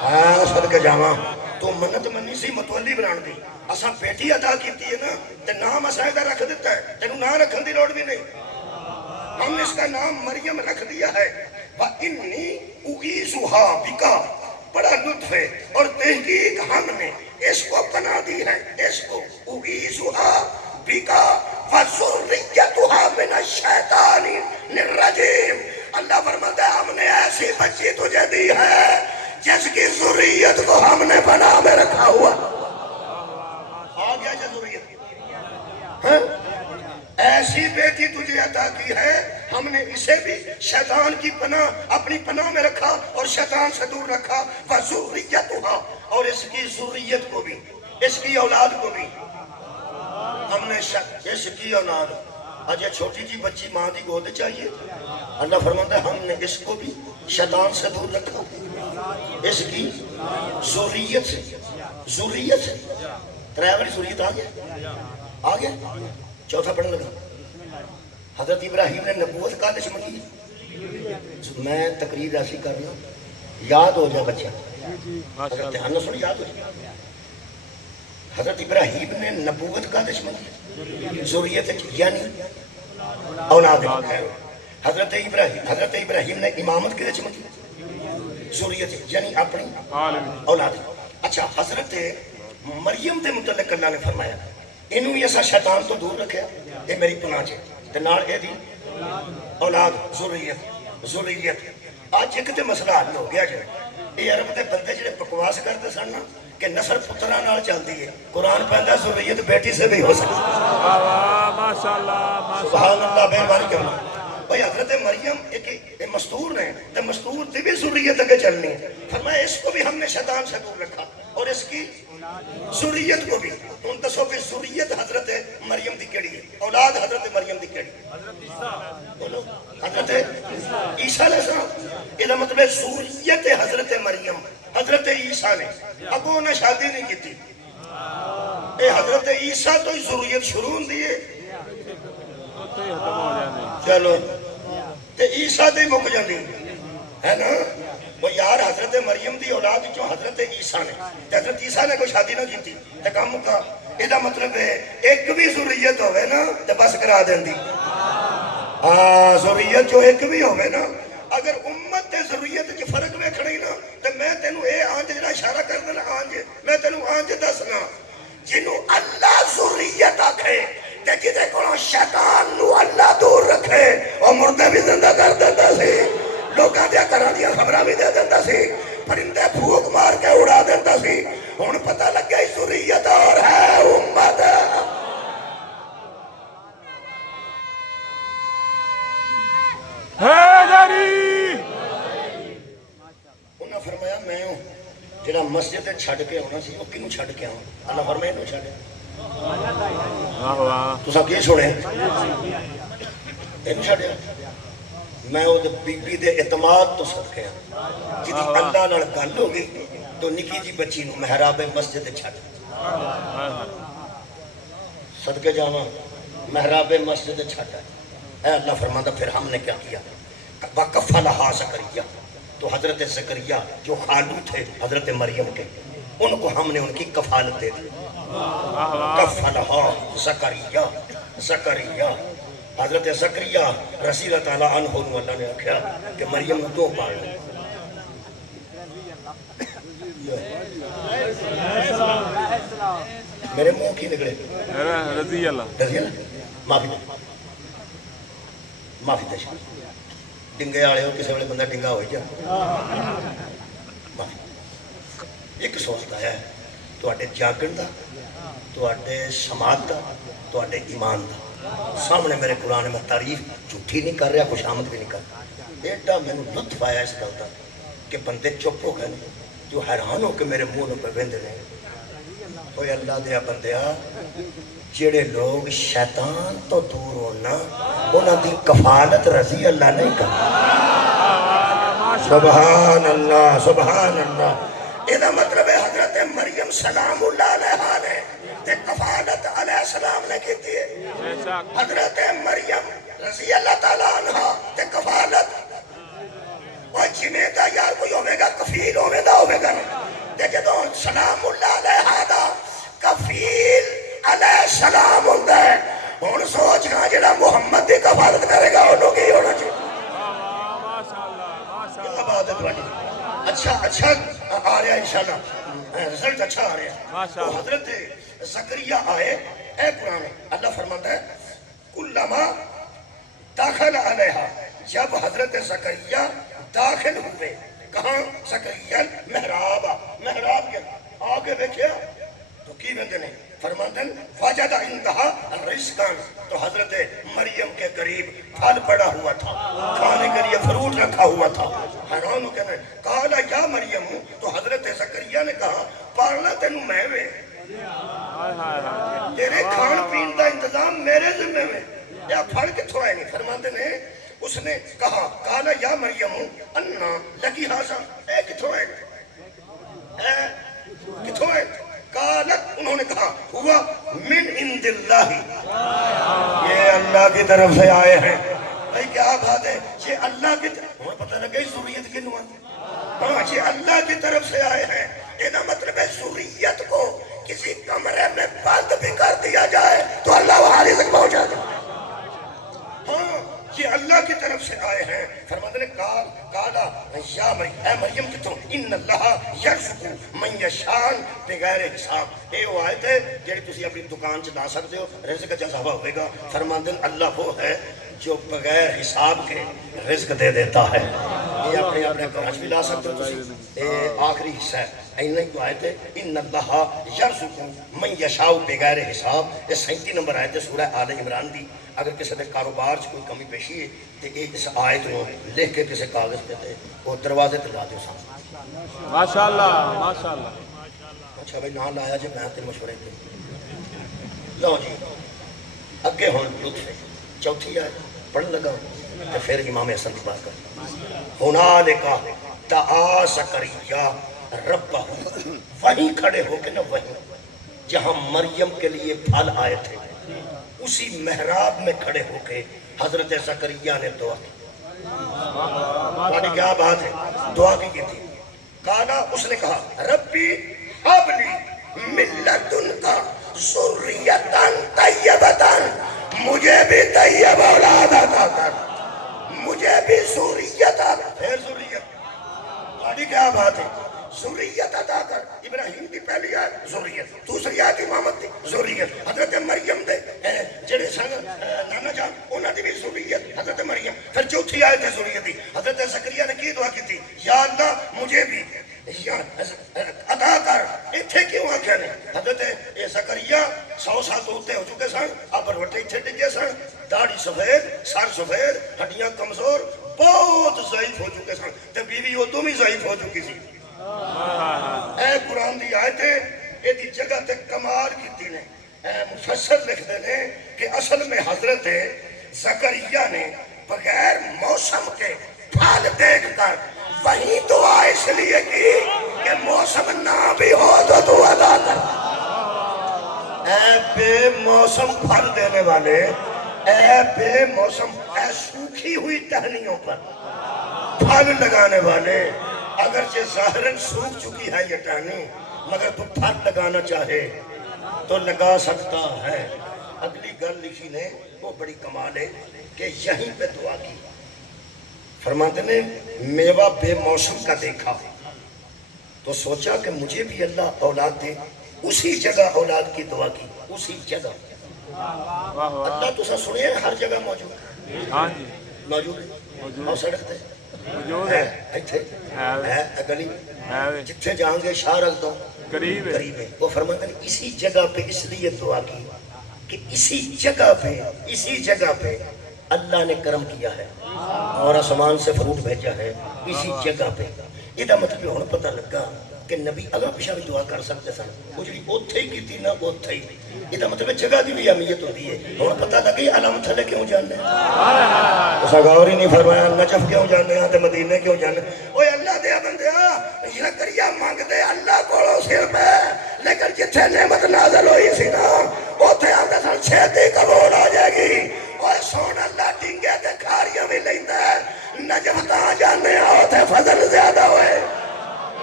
ہاں صدقہ جاواں، تو منت منی سی متولی بنان دی، اساں بیٹی عطا کیتی ہے نا تے نام اساں دا رکھ دیتا ہے، تینوں نام رکھن دی لوڑ بھی نہیں، ہم نے اس کا نام مریم رکھ دیا ہے۔ وَإِنِّي أُعِيذُهَا بِكَ، بڑا لطف ہے اور تحقیق ہم نے اس کو بنا دی ہے، اس کو أُعِيذُهَا بِكَ وَذُرِّيَّتُهَا مِنَ الشَّيْطَانِ الرَّجِيمِ، اللہ فرماتا ہے ہم نے ایسی بچی تجھے دی ہے جس کی ذریت کو ہم نے بنا میں رکھا ہوا۔ آ گیا جو ذریت، ایسی بیٹی تجھے عطا کی ہے، ہم نے اسے بھی شیطان کی پناہ اپنی پناہ میں رکھا اور شیطان سے دور رکھا۔ وَذُرِّيَّتُهَا، اور اس کی ذریت کو بھی، اس کی اولاد کو بھی ہم نے اس کی اولاد، آج یہ چھوٹی جی بچی ماں دی گود چاہیے، اللہ فرماتا ہے ہم نے اس کو بھی شیطان سے دور رکھا، اس کی ذریت سے، ذریت سے ترائیوری ذریت آ گیا، آ گیا۔ چوتھا پڑھنے لگا، حضرت ابراہیم نے نبوت کا دش منگی، میں تقریر ایسی کر رہا ہوں یاد ہو جائے بچہ، حضرت دھیان نہ سنو یاد ہو جائے۔ حضرت ابراہیم نے نبوت کا دش منگی، ذریت یعنی اولاد، حضرت ابراہیم نے امامت کے دش منگی، ذریت یعنی اپنی اولاد۔ اچھا حضرت مریم دے متعلق اللہ نے فرمایا انہوں یہ سا شیطان تو دور رکھیا، یہ میری پناہ چے تے نال اے دی اولاد ذریت اج ایک تے مسئلہ حل ہو گیا جی یہ عرب دے بندے جڑے بکواس کرتے سن نا کہ نسل پتراں نال چلدی ہے قرآن پہندا ذریت بیٹی سے بھی ہو سکتی واہ واہ ماشاءاللہ سبحان اللہ مہربانی کرنا بھائی حضرت مریم ایک مستور نے تو مستور کی بھی ذریت اگے چلنی ہے فرمایا اس کو بھی ہم نے شیطان سے دور رکھا اور اس کی ذریت کو بھی ان دسو بھی ذریت حضرت مریم دی کیڑی ہے اولاد حضرت مریم دی کیڑی بولو حضرت عیسیٰ علیہ السلام یہ مطلب ہے ذریت حضرت مریم حضرت عیسیٰ نے اگوں نے شادی نہیں کی تھی اے حضرت عیسیٰ تو ہی ذریت شروع ہوندی ہے چلو تے عیسیٰ تے مک جاندی ہے نا وہ یار حضرت مریم دی اولاد جو حضرت عیسیٰ نے تے حضرت عیسیٰ نے کوئی شادی نہ کی تھی تے کام مکا یہ مطلب ہے ایک بھی ذریت ہوئے نا تے بس کرا دیندی ہاں ذریت جو ایک بھی ہوئے نا اگر امت تے ذریت کی فرق میں کھڑی نا تے میں تینوں اے آنج جڑا اشارہ کر دینا آنج میں تینوں آنج دسنا جنوں اللہ ذریت آکھے تے جدے کولوں شیطان نو اللہ دور رکھے اور مردے بھی زندہ کر دیتا سی لوکاں دیا گھراں دیاں خبراں بھی دے دیتا سی پرندے پھونک مار کے اڑا دیتا سی ہن پتہ لگ گئی ذریت اور ہے امت انہاں فرمایا میں ہوں جڑا مسجد چھڈ کے آنا سی وہ کنوں چھڈ کے آواں اللہ فرمایا اینوں چھڈ واہ واہ تساں کی سنے اینوں چھڈیا میں وہ بی بی دے اعتماد تو صدقے ہاں جدی اللہ نال گل ہو گئی تو نکی جی بچی نو محراب مسجد چھڈ صدقے جاواں محراب مسجد چھڈ اے اللہ فرماتا پھر ہم نے کیا کیا وَكَفَّلَهَا زکریا تو حضرت زکریا جو خالو تھے حضرت مریم کے ان کو ہم نے ان کی کفالت دے دی کفلہا زکریا حضرت زکریا رضی اللہ تعالیٰ عنہ اللہ نے رکھا کہ مریم نے دو پاڑ میرے منہ کی نکلے رضی اللہ معافی دے ڈنگے والے ہو کسی ویلے بندہ ڈنگا ہوئی جا ایک سوچتا ہے تواڈے جاگن دا تواڈے سماعت دا تواڈے ایمان دا سامنے میرے قرآن میں تعریف جھوٹی نہیں کر رہا خوشامد بھی نہیں کر رہا ایڈا میں نے لطف آیا اس گل دا کہ بندے چپ ہو گئے جو حیران ہو کہ میرے منہ پہ وہندے رہے اوے اللہ دیا بندیا جڑے لوگ شیطان تو دور ہونا انہاں دی کفالت رضی اللہ نہیں کرتا سبحان اللہ سبحان اللہ یہ مطلب ہے حضرت مریم سلام اللہ علیہ نے تے کفالت علیہ السلام نے کی تھی حضرت مریم رضی اللہ تعالیٰ عنہ تے کفالت اور جنہیں دا یار کوئی ہوئے گا کفیل ہوئے گا تے جدوں سلام اللہ علیہ دا کفیل علیہ السلام ہوتا ہے ہن سوچ گا جڑا محمد دی کفالت کرے گا انہوں کی ہونا چاہیے کیا بات ہے تمہاری اچھا آ رہا انشاءاللہ رزلٹ اچھا آ رہا تو حضرت زکریا آئے اے قرآن اللہ فرماتا ہے کلما داخل علیہا جب حضرت زکریا داخل ہوئے کہاں زکریا محراب کے آگے دیکھیا تو کی بندے نے فرماندن فاجد اندہا رزقان تو حضرت مریم کے قریب پھل پڑا ہوا تھا کھانے کے لیے فروٹ رکھا ہوا تھا حیران ہو کہنے کہا یا مریم تو حضرت زکریا نے کہا پالنا تینوں میں وے تیرے کھان پین دا انتظام میرے ذمہ میں یا پھل کتھوں آئے نہیں فرماندن ہے اس نے کہا کہا یا مریم انا لگی حاضر اے کتھوں آئے کتھوں آئے قالت انہوں نے کہا ہوا من عند اللہ یہ اللہ کی طرف سے آئے ہیں بھائی کیا بات ہے یہ اللہ کی طرف اور پتہ لگا یہ ذریت کی نوان ہاں یہ اللہ کی طرف سے آئے ہیں یہ مطلب ہے ذریت کو کسی کمرے میں بند بھی کر دیا جائے تو اللہ وہاں رزق پہنچا دے ہاں یہ اللہ کی طرف سے آئے ہیں فرماتے نے کالا یا مریم اے مریم کتوں ان اللہ یرزق من یشاء بغیر حساب اے وہ آیت ہے جڑی تسی اپنی دکان چ لا سکتے ہو رزق جذبہ ہوئے گا فرماتے ہیں اللہ وہ ہے جو بغیر حساب کے رزق دے دیتا ہے. یہ اپنے اپنے گھر بھی لا سکتے ہو تسی. یہ آخری حصہ ہے. اینا ہی تو آیت ہے ان اللہ یرزق من یشاء بغیر حساب. یہ 37 نمبر آیت ہے سورہ آل عمران دی. اگر کسی نے کاروبار چ کوئی کمی پیشی ہے تو ایک اس آیت کو لکھ کے کسی کاغذ پہ تے وہ دروازے تے لا دیو سامنے. ماشاءاللہ ماشاءاللہ. اچھا بھائی نہ لایا جی میں تیرے مشورے تے. لو جی اگے ہوں لطف چوتھی آیت پڑھن لگا تو پھر امام حسن کی بات کر. ہنالکا دعا زکریا ربہ. وہیں کھڑے ہو کے نا وہیں جہاں مریم کے لیے پھل آئے تھے اسی محراب میں کھڑے ہو کے حضرت زکریا نے دعا کی. کیا بات ہے, دعا کی تھی. کانا اس نے کہا ربی ابلی من لدنکا ذریتاً طیبتاً. مجھے بھی طیب اولاد عطا کر, مجھے بھی ذریت عطا کر. پھر ذریت کیا بات ہے, ذریت عطا کر. ابراہیم کی پہلی آیت ذریت, دوسری آیت امامت دی ذریت. حضرت مریم دے جڑے سن نانا جان انہاں دی بھی ذریت حضرت مریم. پھر چوتھی آیت ہے ذریت دی. حضرت زکریا نے کی دعا کی تھی, یا اللہ مجھے بھی عطا کر. اتھے کیوں آکھیا نے, حضرت زکریا 100 سال تو ہوتے ہو چکے سن, ابر وٹے اتھے ڈگے سن, داڑھی سفید, سر سفید, ہڈیاں کمزور, بہت ضعیف ہو چکے سن, تے بیوی ادوں بھی ضعیف ہو چکی سی. اے قرآن دی آیت ہے, یہ دی جگہ تے کمال کیتی نے. مفسر لکھتے ہیں کہ اصل میں حضرت زکریا نے بغیر موسم کے پھل دیکھ کر وہی دعا اس لیے کی کہ موسم نہ بھی ہو تو تو ادا کر. اے بے موسم پھل دینے والے, اے بے موسم, اے سوکھی ہوئی ٹہنیوں پر پھل لگانے والے, اگرچہ ظاہراً سوکھ چکی ہے یہ ٹہنی مگر تو پھل لگانا چاہے تو لگا سکتا ہے. اگلی گل لکھی نے وہ بڑی کمال ہے کہ یہیں پہ دعا کی. فرماتے نے میوہ بے موسم کا دیکھا تو سوچا کہ مجھے بھی اللہ اولاد دے. اسی جگہ اولاد کی دعا کی, اسی جگہ. اللہ تو سا سنے ہر جگہ موجود ہے. ہاں جی موجود ہے, اور سڑک تے موجود ہے, ایتھے ہے, گلی ہے جتھے جائیں گے شاہ رکھ دو قریب ہے. قریب ہے. وہ فرماتے ہیں اسی جگہ پہ اس لیے دعا کی کہ اسی جگہ پہ اللہ نے کرم کیا ہے اور آسمان سے فروٹ بھیجا ہے اسی جگہ پہ. یہ مطلب ہوں پتہ لگا کہ نبی اگا پیچھا بھی دعا کر سکتے سن, وہ جی اوتھے ہی کی نا اوتھے ہی. یہ مطلب جگہ کی بھی اہمیت ہوتی ہے. ہوں پتہ لگے علم تھلے کیوں جانے, تو غور ہی نہیں فرمایا نجف کیوں جانے ہیں تے مدینے کیوں جانے. اوے اللہ دیا بندیا زکریا مانگ دے اللہ کولو سر پہ, لیکن جتھے نعمت نازل ہوئی سی نا اوتھے آندے سن چھتی قبول ہو جائے گی. اوے سون اللہ ڈنگے تے کھاریاں بھی لیندا ہے. نجف تا جانے ہیں اوتھے فضل زیادہ ہوئے,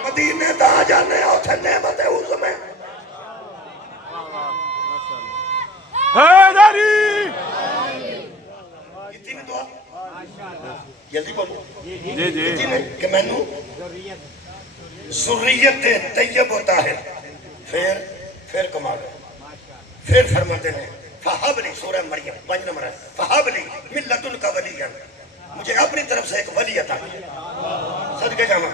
مدینے تا جانے ہیں اوتھے نعمت اس میں. حیدری اتنی دعا جلدی بولو جی جی اتنی کہ میں نو ذریت طیب ہوتا ہے. پھر کمال ہے. پھر فرماتے ہیں فہبلی, سورہ مریم 5 نمبر ہے, فہبلی من لدنک ولیًا, مجھے اپنی طرف سے ایک ولی عطا کیا. صدقے جاواں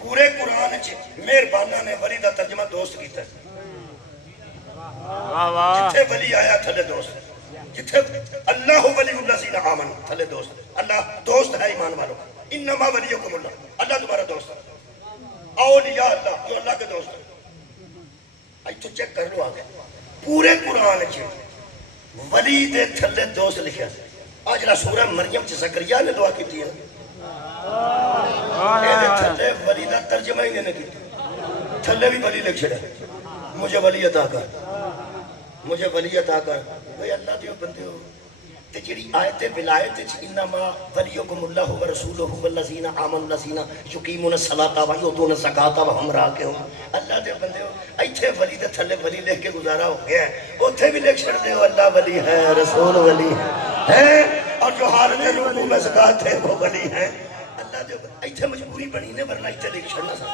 پورے قرآن مہربانہ نے ولی دا ترجمہ دوست کیتا ہے. جتھے ولی آیا تھلے دوست, جتھے اللہ ولی الذین آمنوا تھلے دوست. اللہ دوست ہے ایمان والوں, انما ولیکم اللہ, اللہ تمہارا دوست ہے. اولیاء اللہ جو اللہ کے دوست ہیں. ایتھے چیک کر لو آگے پورے قرآن ولی دے تھلے دوست لکھا. آج جڑا سورہ مریم چ زکریا نے دعا کی ہے تھلے ولی دا ترجمہ ہی نہیں کیتا, تھلے بھی ولی لکھ چھڑا مجھے ولی عطا کر, مجھے ولی عطا کر. بھئی اللہ دیو بندے ہو تے جڑی آیت ولایت وچ انما ولیکم اللہ ورسولہ والذین آمنوا الذین یقیمون الصلاۃ ویؤتون الزکاۃ وهم راکعون. اللہ دے بندے ہو ایتھے ولی دے تھلے ولی لکھ کے گزارا ہو گیا ہے, اوتھے بھی لکھ چھڑ دے ہو اللہ ولی ہے, رسول ولی ہے, اور جو حالت رکوع میں زکات ہے وہ ولی ہے. اللہ دے ایتھے مجبوری بنی نے ورنہ ایتھے لکھ چھڑنا سا.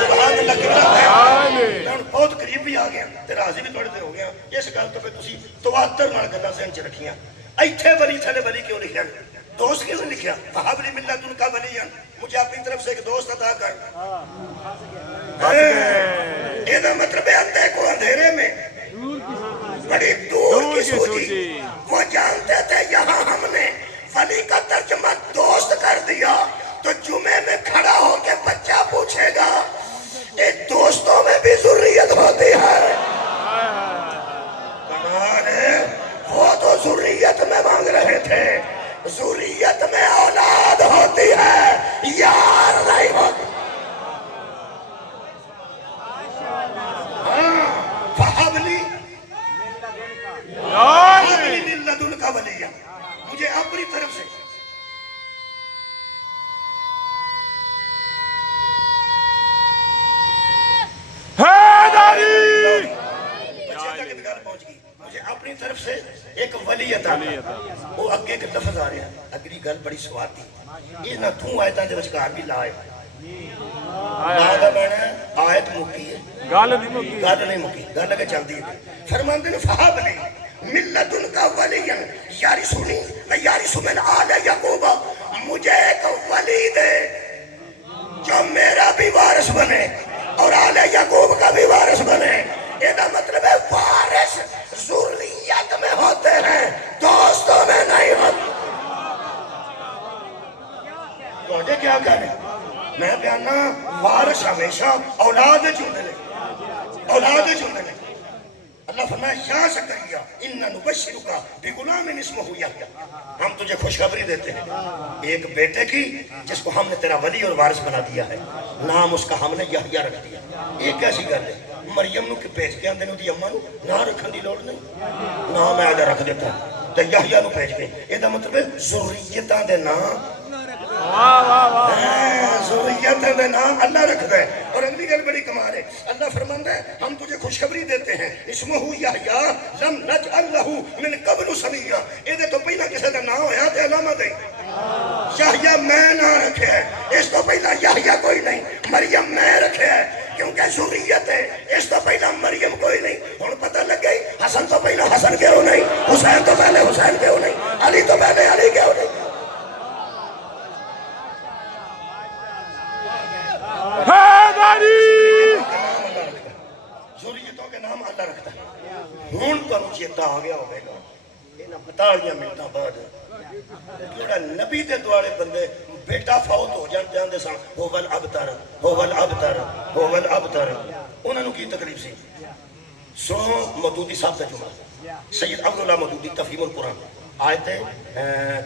سبحان سبحان اللہ کبلا ہے آمین میں بہت قریب بھی آ گیا تے راضی بھی تھوڑے تے ہو گیا اس گل تو پھر تسی تواتر نال گلاں ذہن چ رکھیاں ایتھے ولی تھلے ولی کیوں لکھیا دوست کیوں لکھیا وہاب لی ملت ان کا ولی مجھے اپنی طرف سے ایک دوست عطا کر یہ دا مطلب ہے اندھے کو اندھیرے میں بڑی دور کی سوچی وہ جانتے تھے یہاں ہم نے ولی کا ترجمہ دوست کر دیا تو جمعے میں کھڑا ہو کے بچہ پوچھے گا ایک دوستوں میں بھی ذریت ہوتی ہے کمال ہے وہ تو ذریت میں مانگ رہے تھے ذریت میں اولاد ہوتی ہے یار نہیں ہوتی فہبلی آمین من لدن کا ولیہ مجھے اپنی طرف سے حیدری مجھے اپنی طرف سے ایک ولی عطا وہ اگے ایک لفظ آ رہا ہے اگلی گل بڑی سواتی یہ نہ توں آیتاں دے وچکار بھی لائے لا دا معنی آیت مکی ہے گل نہیں مکی گل نہیں مکی گل اگے چلدی ہے فرماندے نے فہب نے ملت ان کا ولی یاری سنی میں یاری سمن آل یعقوب مجھے ایک ولی دے جو میرا بھی وارث بنے اور آل یعقوب کا بھی وارث بنے یہ دا مطلب ہے وارث ذریت میں ہوتے ہیں دوستوں میں نہیں ہوتے تو کیا کہنے میں بیانا وارث ہمیشہ اولاد چندنے چندنے اللہ فرمایا یا زکریا اننا نبشرک بغلام اسمہ یحییٰ ہم تجھے خوشخبری دیتے ہیں ایک بیٹے کی جس کو ہم نے تیرا ولی اور وارث بنا دیا ہے نام اس کا ہم نے یحییٰ رکھ دیا یہ کیسی گل ہے مریم نو کہ بھیج کے آندے نو دی اماں نو نہ رکھن دی لوڑ نہیں نام میں آدھا رکھ دیتا تے یحییٰ نو بھیج کے یہ دا مطلب ہے ذریتاں دے نام واہ واہ واہ ذریت دے نام اللہ رکھتا ہے اور اگلی گل بڑی کمال ہے اللہ فرماندا ہے ہم تجھے خوشخبری دیتے ہیں اسمہ یحییٰ لم نجعل لہ من قبل سمیہ اے دے تو پہلا کسے دا نام ہویا تے علامہ دے یحییٰ میں نہ رکھے ہے اس تو پہلا یحییٰ کوئی نہیں مریم میں رکھے ہے کیونکہ ذریت ہے اس تو پہلا مریم کوئی نہیں ہن پتہ لگ گئی حسن تو پہلا حسن کیوں نہیں حسین تو پہلے حسین کیوں نہیں علی تو پہلے علی کیوں نہیں حیدری ذریتوں کے نام اللہ رکھتا ہے ہون پر چیتا آ گیا ہوئے گا انہاں 42 منٹاں بعد جوڑا نبی دے دوارے بندے بیٹا فوت ہو جاندے سن ہوول ابتر ہوول ابتر ہوول ابتر انہاں نو کی تکلیف سی سنو مودودی صاحب دا جملہ سید عبداللہ مودودی تفہیم القرآن آیت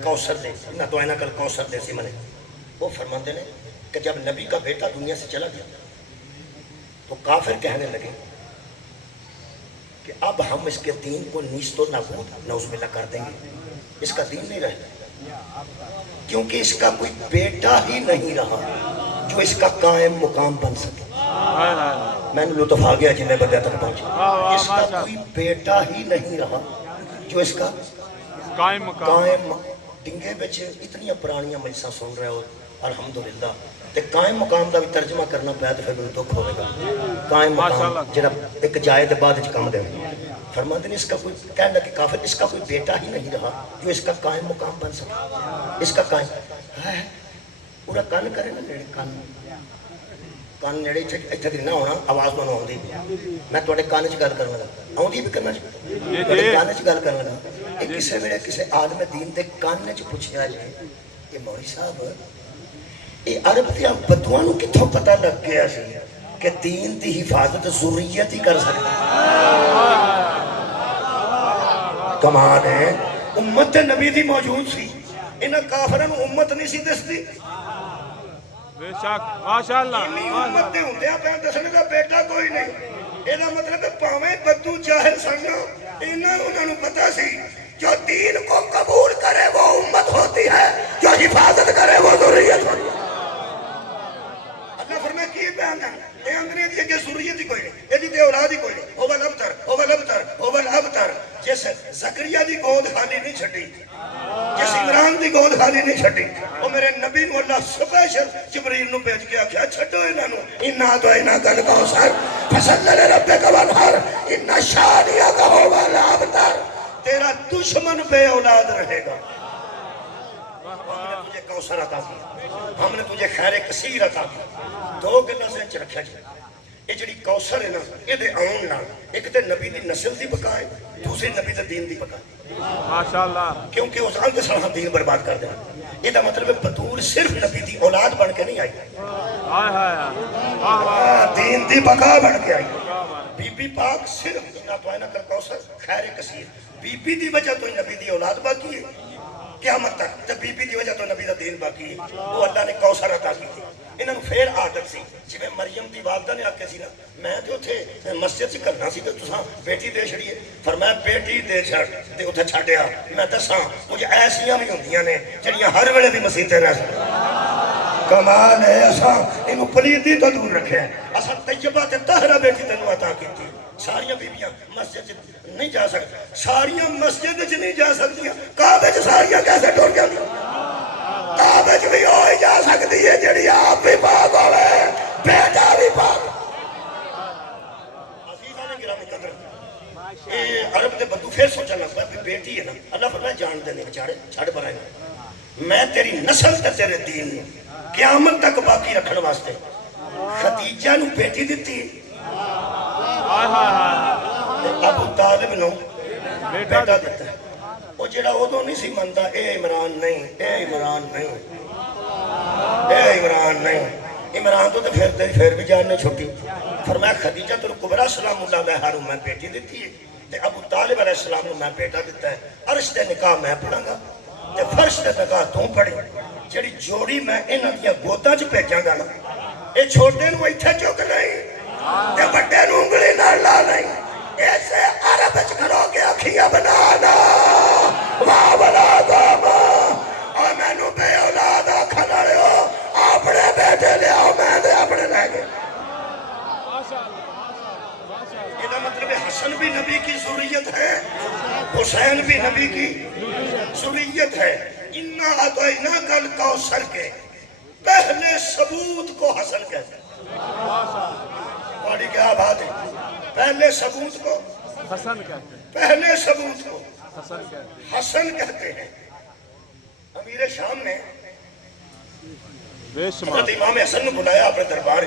کوثر دے نہ تو اینا کل کوثر دے سی منے وہ فرماندے نے کہ جب نبی کا بیٹا دنیا سے چلا گیا تو کافر کہنے لگے کہ اب ہم اس کے دین کو نیست و نابود نعوذ باللہ کر دیں گے اس کا دین نہیں رہے کیونکہ اس کا کوئی بیٹا ہی نہیں رہا جو اس کا قائم مقام بن سکے میں نے لطف آ گیا جنہیں بندے تک پہنچا اس کا کوئی بیٹا ہی نہیں رہا جو اس کا قائم ڈنگے بچے اتنی پرانیاں مجلساں سن رہے ہو الحمدللہ تے قائم مقام دا بھی ترجمہ کرنا پیا تے پھر مجھے دکھ ہوئے گا قائم مقام جڑا ایک جائے دے بعد وچ کم دے فرماتے ہیں اس کا کوئی کہنے لگے کافر اس کا کوئی بیٹا ہی نہیں رہا جو اس کا قائم مقام بن سکے اس کا قائم ہے پورا کان کرے نا نیڑے کان نیڑے ایتھے نہ ہونا آواز میں آوندی میں تواڈے کان وچ گل کرنا لگا آوندی بھی کرنا تواڈے کان وچ گل کرنا لگا اے کسے ویلے کسے عالم دین دے کان وچ پوچھیا جائے کہ مولوی صاحب یہ عرب دیا بدواں نو کتھوں پتہ لگ گیا سی کہ دین دی حفاظت ذریت ہی کر سکتا کمال ہے امت نبی دی موجود سی انہاں کافراں نو امت نہیں سی دسدی بے شک ماشاءاللہ امت دے ہوندیاں پہ دسنے دا بیٹا کوئی نہیں اے دا مطلب ہے پاویں بدو جاہل سن انہاں نو پتہ سی جو دین کو قبول کرے وہ امت ہوتی ہے جو حفاظت کرے وہ ذریت ہوتی ہے اللہ فرمائے کی بیان ہے اے انگریزی کے ذریت ہی کوئی نہیں اے دی اولاد ہی کوئی نہیں ہوول ابتر ہوول ابتر ہوول ابتر جس زکریا دی گود خالی نہیں چھٹی جس عمران دی گود خالی نہیں چھٹی وہ میرے نبی نو اللہ سپیشل جبریل نو بھیج کے آکھیا چھڈو انہاں نو انا تو اینا گل کوثر فصل لربک وانحر ان شانئک هو الابتر تیرا دشمن بے اولاد رہے گا ہم نے تجھے کوثر عطا کیا ہم نے تجھے خیر کثیر عطا کیا دو گلاں سے چ رکھیا جی یہ جڑی کوثر ہے نا یہ دے آن نال ایک تے نبی دی نسل دی بقا ہے دوسری نبی دے دین دی بقا ماشاءاللہ کیونکہ اس آن دے سال دین برباد کر دینا یہ دا مطلب ہے بطور صرف نبی دی اولاد بن کے نہیں آئی ہائے ہائے دین دی بقا بن کے آئی بی بی پاک صرف نہ تو اینا کر کوثر خیر کثیر بی بی دی وجہ تو نبی دی اولاد باقی ہے قیامت تک تے بی بی دی وجہ تو نبی دا دین باقی ہے وہ اللہ نے کوثر عطا کی تھی انہاں نوں پھر عادت سی جویں مریم دی والدہ نے آکھیا سی نا میں تے اوتھے مسجد چ کرنا سی تے تساں بیٹی دے چھڑیے فرمایا بیٹی دے چھڑ تے اوتھے چھڈیا میں دساں کچھ ایسیاں بھی ہوندیاں نے جڑیاں ہر ویلے دی مسجد تے رہ سکدیاں کمال ہے اساں اینوں پلیتی تو دور رکھیا اساں طیبہ تے طاہرہ بیٹی تینوں عطا کیتی ساریاں بیبیاں مسجد نہیں جا سکتی ساریاں مسجد چ نہیں جا سکتیاں کعبے چ ساریاں کیسے ٹر جاندیاں کعبے چ بھی ہوئی جا سکتی ہے جڑی آپ بھی پاک ہوئے بیٹا بھی پاک عزیزاں نے گرامی قدر اے عرب دے بدو پھر سوچا لگ پیا بیٹی ہے نا اللہ فرمایا جان دے بیچارے چھڑ برائے میں تیری نسل تے تیرے دین نو قیامت تک باقی رکھن واسطے خدیجہ نو بیٹی دتی ابو طالب نو بیٹا دیتا ہے وہ جڑا ادو نہیں سی منتا اے عمران نہیں اے عمران نہیں اے عمران نہیں عمران تو پھر بھی جان نے چھوٹی فرمایا خدیجہ تو کبرا سلام اللہ علیہا نو میں بیٹی دیتی ہے تے ابو طالب علیہ السلام نو میں بیٹا دیتا ہے عرش تے نکاح میں پڑھاں گا تے فرش تے نکاح تو پڑھی جڑی جوڑی میں انہاں دیاں گوداں چ بھیجاں گا نا اے چھوٹے نو ایتھے چک نہیں تے بڑے نو انگلی نال لا نہیں ایسے عرب وچ کھڑو کے اکھیاں بنانا واہ بلا گاما اور میں نو بے اولاد آکھن والے ہو اپنے بیٹے لے آؤ میں دے اپنے لے گئے یہ مطلب حسن بھی نبی کی ذریت ہے حسین بھی نبی کی ذریت ہے انا اعطیناک الکوثر کے پہلے ثبوت کو حسن کہتے ہیں بڑی کیا بات ہے پہلے ثبوت کو حسن کہتے ہیں پہلے ثبوت کو حسن کہتے ہیں حسن کہتے ہیں امیر شام نے بے شمار حضرت امام حسن نے بلایا اپنے دربار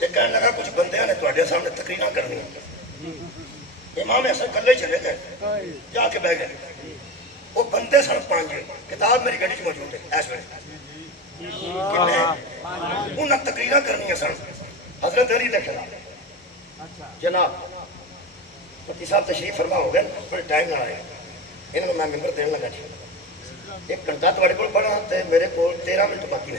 تے کہنے لگا کچھ بندے نے تواڈے سامنے تقریراں کرنی امام حسن کلے چلے گئے جا کے بیٹھ گئے وہ بندے سن 5 کتاب میری گھڑی موجود ہے اس وقت انہاں تقریراں کرنی سن حضرت علی نے کہا جناب پتی صاحب تشریف فرما ہو گئے بڑے ٹائم نہ آئے انہوں نے میں ممبر دین لگا جی 1 گھنٹہ تواڈے کول پڑھا تے میرے کول 13 منٹ باقی نے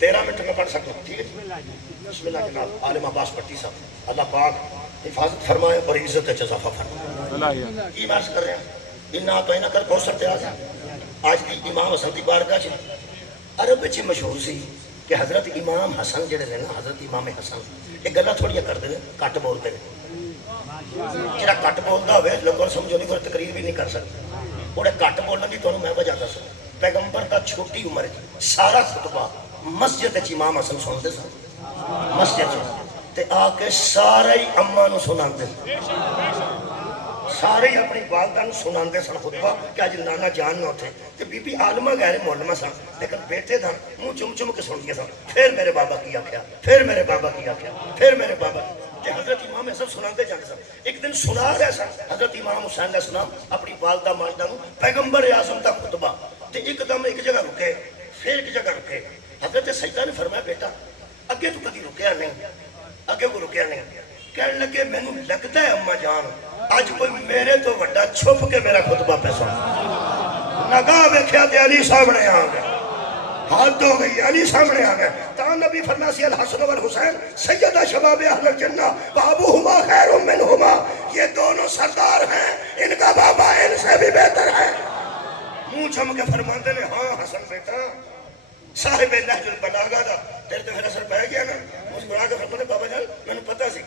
13 منٹ میں پڑھ سکتا ہوں ٹھیک ہے بسم اللہ جناب عالم عباس پٹی صاحب اللہ پاک حفاظت فرمائے اور عزت اضافہ فرمائے کی عرض کر رہے ہیں انا تو اینا کر کوثر تے آج دی امام حسن دی بارگاہ چ عرب وچ مشہور سی کہ حضرت امام حسن جڑے نے نا حضرت امام حسن یہ گلاں تھوڑیاں کردے نے کٹ بولتے ہیں جڑا کٹ بولدا ہوے لوگوں سمجھو نہیں کوئی تقریر بھی نہیں کر سکتا اوڑے کٹ بولن دی تانوں میں وجہ دساں پیغمبر دا چھوٹی عمر سارا خطبہ مسجد وچ امام حسن سنتے سن مسجد تے آ کے سارے ہی اماں نو سناندے سارے ہی اپنی والدہ نو سناندے سن خطبہ کہ اج نانا جان نہ تھے تے بی بی عالمہ غیر معلمہ سن لیکن بیٹے دا منہ چم چم کے سن گیا سن پھر میرے بابا کی آکھیا پھر میرے بابا کی آکھیا پھر میرے بابا کہ حضرت امام حسن سناندے جاندے سن ایک دن سنا رہے سن حضرت امام حسین علیہ السلام اپنی والدہ ماجدہ نو پیغمبر اعظم دا خطبہ تے ایک دم ایک جگہ رکے پھر ایک جگہ رکے حضرت سیدہ نے فرمایا بیٹا اگے تو کدی رکیا نہیں اگے کو رکیا نہیں کہنے لگے مینوں لگتا ہے اما جان اج کوئی میرے تو وڈا چھپ کے میرا خطبہ پہ سن نگاہ ویکھیا تے علی سامنے آ گئے حد ہو گئی علی سامنے آ گئے تا نبی فرمایا سی الحسن والحسین سیدہ شباب اہل الجنہ وابوہما خیر منہما یہ دونوں سردار ہیں ان کا بابا ان سے بھی بہتر ہے منہ چم کے فرماندے نے ہاں حسن بیٹا صاحب نہج البلاغہ دا تیرے تو پھر اثر پہ گیا نا مسکرا کے فرماتے بابا جان میں نے پتا سی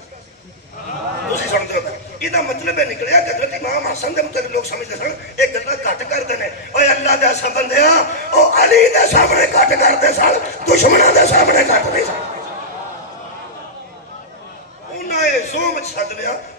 ਤੁਸੀਂ ਸੁਣਦੇ ਹੋ ਇਹ ਮਤਲਬ ਇਹ ਨਿਕਲਿਆ ਕਿ ਹਜ਼ਰਤ ਇਮਾਮ ਹਸਨ ਦੇ ਮੁਤਲਕ ਲੋਕ ਸਮਝਦੇ ਸਨ ਇਹ ਗੱਲਾਂ ਘੱਟ ਕਰਦੇ ਨੇ ਓਏ ਅੱਲਾ ਦੇ ਐਸਾ ਬੰਦਿਆ ਉਹ ਅਲੀ ਦੇ ਸਾਹਮਣੇ ਘੱਟ ਕਰਦੇ ਸਨ ਦੁਸ਼ਮਣਾਂ ਦੇ ਸਾਹਮਣੇ ਘੱਟ ਨਹੀਂ ਸਨ ਉਹਨਾਂ ਇਹ ਜ਼ੋਮ ਚ ਸੱਦ ਲਿਆ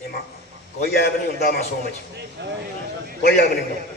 ਇਮਾਮ ਕੋਈ ਐਬ ਨਹੀਂ ਹੁੰਦਾ ਮਾਸੂਮ ਚ ਕੋਈ ਐਬ ਨਹੀਂ ਹੁੰਦਾ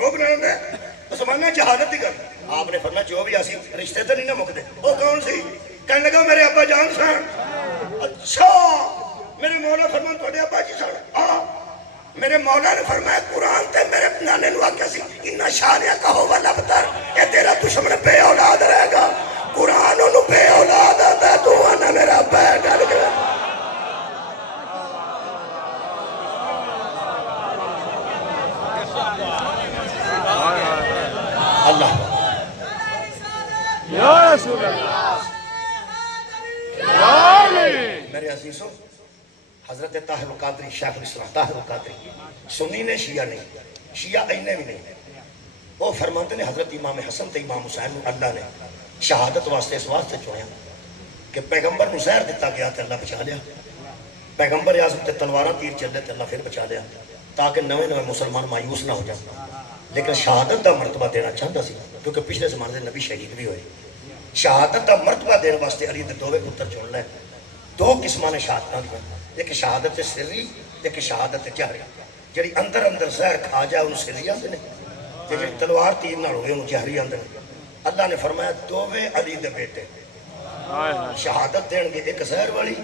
روب نہ دے زمانہ جہالت دی گل آپ نے فرمایا جو بھی اسی رشتے تے نہیں نہ مکدے وہ کون سی کہنے لگا میرے ابا جان سن اچھا میرے مولا فرمان تھوڑے ابا جی سن میرے مولا نے فرمایا قرآن تے میرے نانے نے واقعہ سی انہا شانیہ کا ہوا لبتر اے تیرا دشمن بے اولاد رہے گا قرآن انہوں بے اولاد آتا ہے تو آنا میرا بے گل گیا اللہ یا رسول اللہ یا علی میرے عزیزوں حضرت طاہر القادری شیخ الاسلام طاہر القادری سنی نے شیعہ نہیں شیعہ اینے بھی نہیں وہ فرماتے نے حضرت امام حسن تے امام حسین اللہ نے شہادت واسطے اس واسطے چویا کہ پیغمبر نو زہر دیتا گیا تے اللہ بچا لیا پیغمبر اعظم تے تلواراں تیر چلے تے اللہ پھر بچا لیا تاکہ نوے نوے مسلمان مایوس نہ ہو جائیں لیکن شہادت دا مرتبہ دینا چاہتا سی کیونکہ پچھلے زمانے دے نبی شہید بھی ہوئے شہادت دا مرتبہ دینے واسطے علی دے دوویں پتر چن لے دو قسماں نے شہادتاں دیا ایک شہادت سری ایک شہادت جہری جڑی اندر اندر زہر کھا جائے انہوں سری آندے نے تے جڑی تلوار تیر نال ہوئے انہوں جہری آندے نے اللہ نے فرمایا دوویں علی دے بیٹے شہادت دین گے ایک زہر والی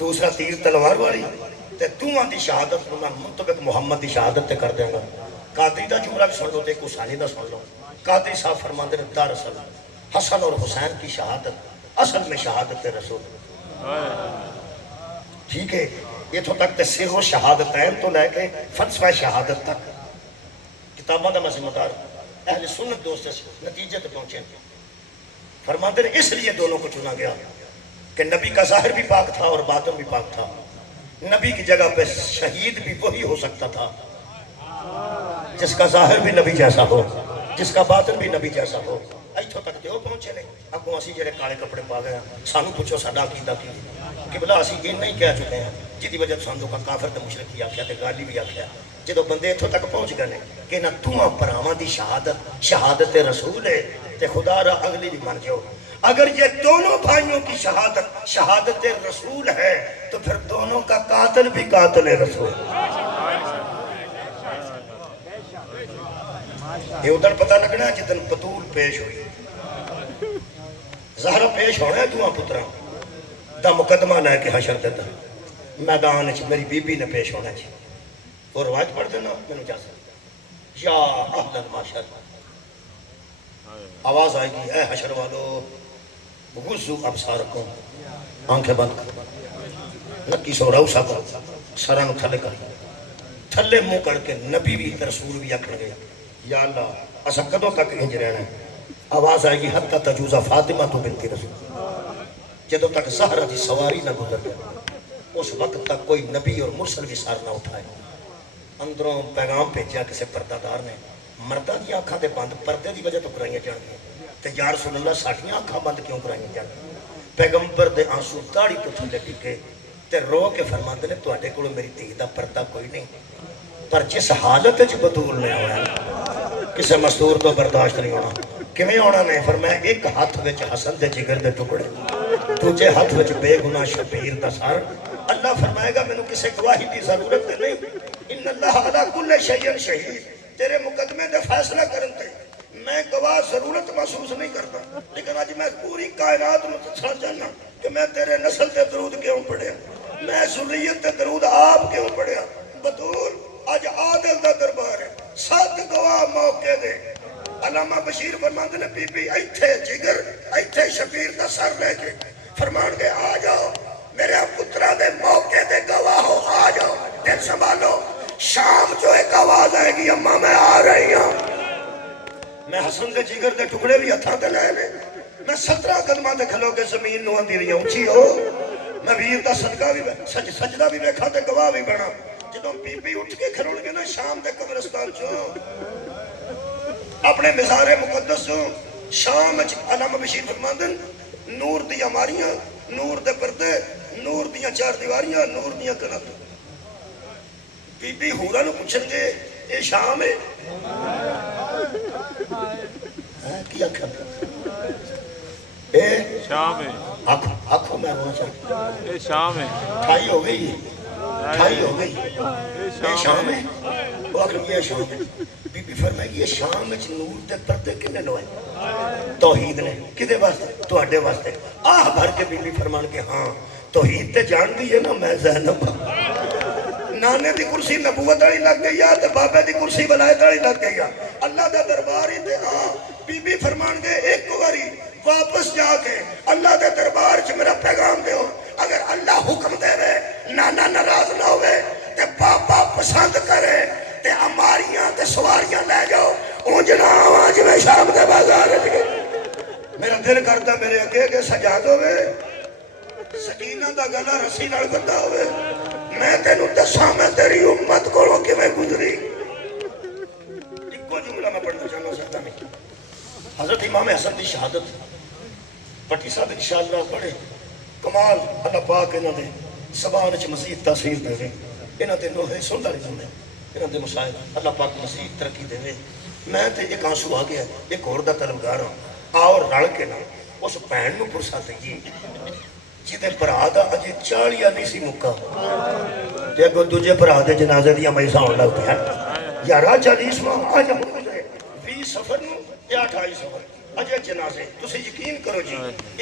دوسرا تیر تلوار والی تے دوواں دی شہادت میں منطبق محمد دی شہادت تے کر دیں گا قادری دا جملہ بھی سن لو تے حسینی دا سن لو قادری صاحب فرماندے نے دراصل حسن اور حسین کی شہادت اصل میں شہادت رسول ٹھیک ہے یہ تو تک تے سر و شہادتین تو لے کے فلسفہ شہادت تک کتاباں دا میں ذمہ دار اہل سنت دوست نتیجے تے پہنچے فرماتے ہیں اس لیے دونوں کو چنا گیا کہ نبی کا ظاہر بھی پاک تھا اور باطن بھی پاک تھا نبی کی جگہ پہ شہید بھی وہی ہو سکتا تھا جس کا ظاہر بھی نبی جیسا ہو جس کا باطن بھی نبی جیسا ہو ایتھوں تک تے وہ پہنچے نے اگوں اسی جڑے کالے کپڑے پا گئے سانو پوچھو ساڈا عقیدہ کی کہ بلا اسی یہ نہیں کہہ چکے ہیں جدی وجہ سانو کا کافر تے مشرک کی آکھیا تے گالی بھی آکھیا جدو بندے ایتھوں تک پہنچ گئے کہ نہ تمہاں پراواں دی شہادت رسول ہے تے خدا را اگلی بھی مان جاؤ اگر یہ دونوں بھائیوں کی شہادت رسول ہے تو پھر دونوں کا قاتل بھی قاتل رسول یہ ادھر پتہ لگنا ہے جدن بطول پیش ہوئی زہرہ پیش ہونا ہے دوہاں پترہ دا مقدمہ لے کے حشر دیتا میدان میری بی بی نے پیش ہونا ہے وہ روایت پڑھ دینا میں نے کیا سکتا یا اہلن ماشاء آواز آئے گی اے حشر والو غزو ابصارکم آنکھیں بند کر نکی سو رو سا کر سرانو تھلے کر تھلے منہ کر کے نبی بھی رسول بھی اکھڑ گیا یا اللہ اسا کدوں تک انج رہنا ہے آواز آئے گی حتی تجوزہ فاطمہ تو بنتی رسول جدوں تک زہرہ دی سواری نہ گزر گیا اس وقت تک کوئی نبی اور مرسل بھی سار نہ اٹھائے اندروں پیغام بھیجا کسی پردہ دار نے مردہ دی آنکھاں دے بند پردے دی وجہ تو کرائیاں جان گیا تے یا رسول اللہ ساٹھیاں آنکھاں بند کیوں کرائیاں جان گیا پیغمبر دے آنسو داڑھی تو تھلے ٹکے تے رو کے فرماندے نے تواڈے کولوں میری دھی دا پردہ کوئی نہیں پر جس حالت وچ بطول نے ہونا کسے مستور تو برداشت نہیں ہونا کیویں ہونا نہیں فرمایا ایک ہاتھ وچ حسن دے جگر دے ٹکڑے دوجے ہاتھ وچ بے گناہ شبیر دا سر اللہ فرمائے گا مینوں کسے گواہی دی ضرورت نہیں ان اللہ علی کل شیء شہید تیرے مقدمے دے فیصلہ کرن تے میں گواہ ضرورت محسوس نہیں کرتا لیکن آج میں پوری کائنات میں سمجھ جانا کہ میں تیرے نسل تے درود کیوں پڑھیا میں ذریت تے درود آپ کیوں پڑھیا بطول آج عادل دا دربار ہے 7 گواہ موقع دے علامہ بشیر فرماندے نے بی بی ایتھے جگر ایتھے شبیر دا سر لے کے فرمان گئے آ جاؤ میرے پترہ دے موقع دے گواہ ہو آ جاؤ دل سنبھالو شام جو ایک آواز آئے گی اماں میں آ رہی ہوں میں حسن دے جگر دے ٹکڑے بھی ہتھاں تے لے لے میں 17 قدماں تے کھلو کے زمین نو اندی رہی اونچی ہو میں ویر دا صدقہ بھی سجدہ بھی ویکھا تے گواہ بھی بنا جدوں بی بی اٹھ کے کھلون گے نا شام دے قبرستان چوں اپنے مزار مقدس چوں شام علامہ بشیر فرماندے نور دیاں ماریاں نور دے پردے نور دیاں 4 دیواریاں نور دیاں کنت بی بی ہورا نو پوچھن گے اے شام ہے کیا کھا اے شام ہے آنکھوں میں ہونا چاہتا اے شام ہے 28 ہو گئی 28 ہو گئی اے شام ہے وہ آخر یہ شام بی بی فرمائے یہ شام وچ نور دے پردے کنے لوائے توحید نے کدے واسطے تواڈے واسطے آہ بھر کے بی بی فرمان کے ہاں توحید تے جان دی ہے نا میں زینب نانے دی کرسی نبوت والی لگ گئی ہے تے بابے دی کرسی ولایت والی لگ گئی ہے اللہ دا دربار ہی تے ہاں بی بی فرمان کے ایک واری واپس جا کے اللہ دے دربار چ میرا پیغام دیو اگر اللہ حکم دے وے نانا ناراض نہ ہوئے تے بابا پسند کرے تے اماریاں تے سواریاں لے جاؤ اون جناب آج میں شام دے بازار گئے میرا دل کرتا میرے اگے کے سجا دو وے سکینہ دا گلا رسی نال بندہ ہوئے میں تینوں دساں میں تیری امت کولوں کیویں گزری ایکو جملہ میں پڑھنا چاہنا سکتا نہیں حضرت امام حسن دی شہادت پٹی صاحب انشاءاللہ پڑھے کمال اللہ پاک انہاں دے زبان وچ مزید تاثیر دے انہاں دے لوہے سن لے جاندے انہاں دے مصائب اللہ پاک مزید ترقی دے میں تے ایک آنسو آ گیا ایک اور دا طلبگار ہوں آؤ رل کے نا اس بھین نو پرسا دئیے جیدے برا دا اجے 40 نہیں سی مکا تے اگوں دوجے برا دے جنازے دیاں میساں ہون لگ پیا یارا 40واں اج ہو گئے 20 سفر نو یا 28 سفر اجے جنازے تسی یقین کرو جی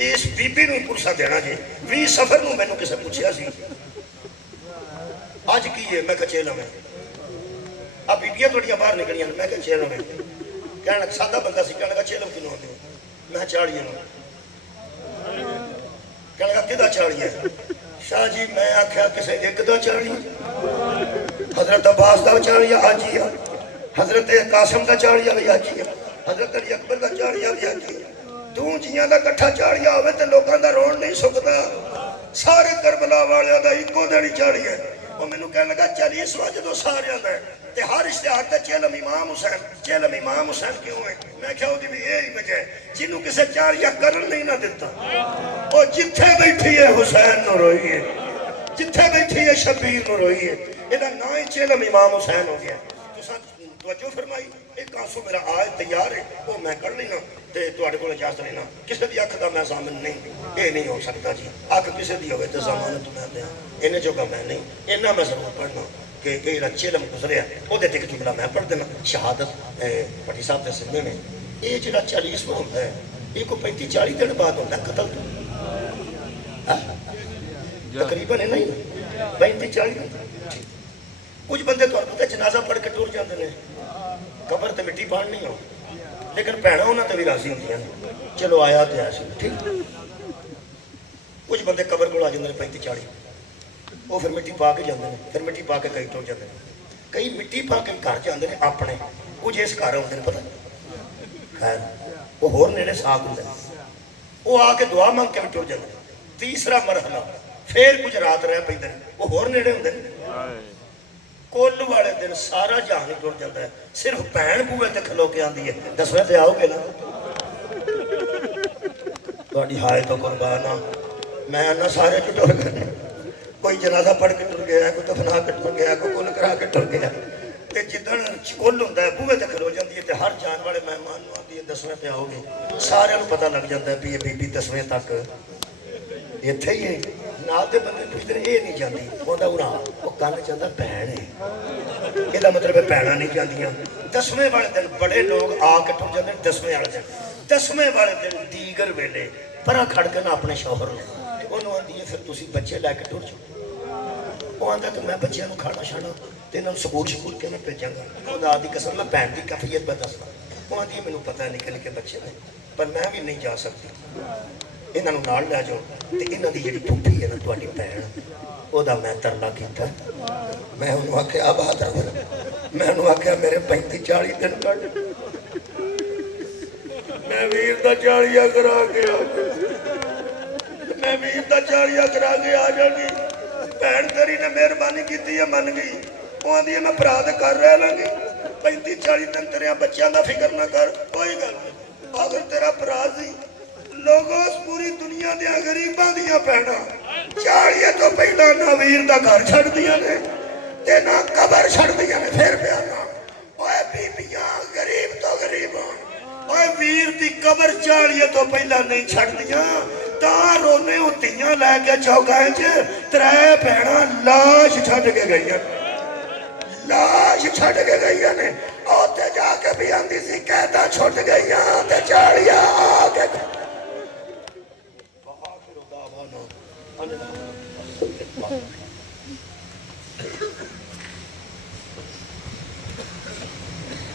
اس بی بی نو پرسا دینا جی 20 سفر نو مینوں کسے پوچھیا سی اج کی ہے میں کہ چیلم ہے اب بیبیاں تھوڑیاں باہر نکلیاں میں کہ چیلم ہے کہنے لگا سادہ بندہ سی کہنے لگا چیلم کیوں ہوندے میں 40 نو کہنے لگا کدھا 40 ہے شاہ جی میں آکھیا کسے ایک دا 40 حضرت عباس دا 40 آجی ہے حضرت قاسم دا 40 آجی ہے حضرت علی اکبر دا 40 آجی ہے دوں جیاں دا کٹھا 40 ہوئے تے لوگاں دا رون نہیں سکتا سارے کربلا والے دا ایکو دڑی 40 ہے وہ میں نے کہنے لگا 40واں جدو سارے دا تے ہر اشتہار تے چیلم امام حسین کیوں ہے میں کہا دی بھی یہی وجہ ہے جنہوں کسے 40 کرن نہیں نہ دیتا وہ جتھے بیٹھی ہے حسین نو روئی ہے جتھے بیٹھی ہے شبیر نو روئی ہے یہ نا ہی چیلم امام حسین ہو گیا توجہ فرمائی ایک آنسو میرا آئے تیار ہے وہ میں کر لینا تے تواڈے کول اجازت لینا کسی دی اکھ دا میں ضامن نہیں یہ نہیں ہو سکتا جی اکھ کسی دی ہوئے تے ضمانت میں دیاں انہیں جوگا میں نہیں انہاں میں ضرور پڑھنا کہ یہ چیلم گزریا وہ دے ایک جملہ میں پڑھ دینا شہادت پٹی صاحب دے سننے میں یہ جڑا 40واں ہوتا ہے یہ کو 35-40 دن بعد ہوتا ہے قتل تو تقریباً ہے نہیں 35-40 دن کچھ بندے تو پتہ جنازہ پڑھ کے ٹور جاندے نے قبر تے مٹی پان نہیں ہو لیکن بھیڑاں انہاں تے بھی راضی ہوندیاں چلو آیا تے ایسے ٹھیک کچھ بندے قبر کول آ جاندے نے 35-40 وہ پھر مٹی پا کے جاندے نے پھر مٹی پا کے کئی ٹور جاندے نے کئی مٹی پا کے گھر جاندے نے اپنے کچھ اس گھر ہوندے نے پتہ خیر وہ ہور نیڑے ساکھ ہوندے وہ آ کے دعا مانگ کے ٹور جاندے نے تیسرا مرحلہ پھر کچھ رات رہ پیندے نے وہ ہور نیڑے ہوندے نے کل والے دن سارا جہان ہی ٹر جاتا ہے صرف بھین بوئے تے کھلو کے آندی ہے دسویں تے آؤ گے نا تہاڈی ہائے تو قربان میں نہ سارے ٹر گئے کوئی جنازہ پڑھ کے ٹر گیا کوئی دفنا کے ٹر گیا کوئی کل کرا کے ٹر گیا تے جدن کل ہوندا ہے بوئے تے کھلو جاندی ہے تے ہر جان والے مہمان نوں آندی ہے دسویں تے آؤ گے سارے نوں پتہ لگ جاتا ہے بھی یہ بی بی دسویں تک ایتھے ہی ہے نال دے بندے پوچھتے ہیں یہ نہیں جاندی اوندا اڑا وہ کل چاہتا بہن ہے یہ مطلب ہے بہناں نہیں جاندیاں دسویں والے دن بڑے لوگ آ کے ٹر جاندے دسویں والے دن دسویں والے دن دیگر ویلے پرا کھڑ کے نہ اپنے شوہر انہوں آندی ہے پھر تسی بچے لے کے ٹر جاؤ وہ آندا تو میں بچیاں نوں کھانا شانا تے انہاں نوں سکول کے میں بھیجاں گا خدا دی قسم میں بہن دی کیفیت پہ دسدا وہ آندی ہے مینوں پتہ ہے نکل کے بچے نے پر میں بھی نہیں جا سکتی انہاں نوں نال لے جاؤ تے انہاں دی جڑی پھوپھی ہے نا تہاڈی بہن او دا میں ترلا کیتا میں انہوں آکھیا آباد رہو میں انہوں آکھیا میرے 35-40 دن کٹ میں ویر دا 40 کرا کے میں ویر دا 40 کرا کے آ جاگی بہن تیری نے مہربانی کیتی ہے من گئی وہ آندی ہے میں بھرا تے کر رہ لانگی 35-40 دن تیرے بچیاں دا فکر نہ کر کوئی گل نہیں اگر تیرا بھرا سی لوگوں پوری دنیا دیا غریباں دیا بہناں 40 تو پہلا نہ ویر دا گھر چھڑ دیا نے تے نہ قبر چھڑ دیا نے پھر پیانا اوے بیبیاں غریب تو غریب اوے ویر دی قبر 40 تو پہلا نہیں چھڑ دیا تا رونے ہوتیاں لے کے چوکائیں چ ترے بہناں لاش چھڈ کے گئیاں لاش ਲਾਸ਼ ਛੱਡ ਕੇ ਗਈਆਂ ਨੇ ਉੱਥੇ ਜਾ ਕੇ ਵੀ ਆਂਦੀ ਸੀ ਕੈਦਾਂ ਛੁੱਟ ਗਈਆਂ ਤੇ ਚਾਲੀਆਂ ਆ ਕੇ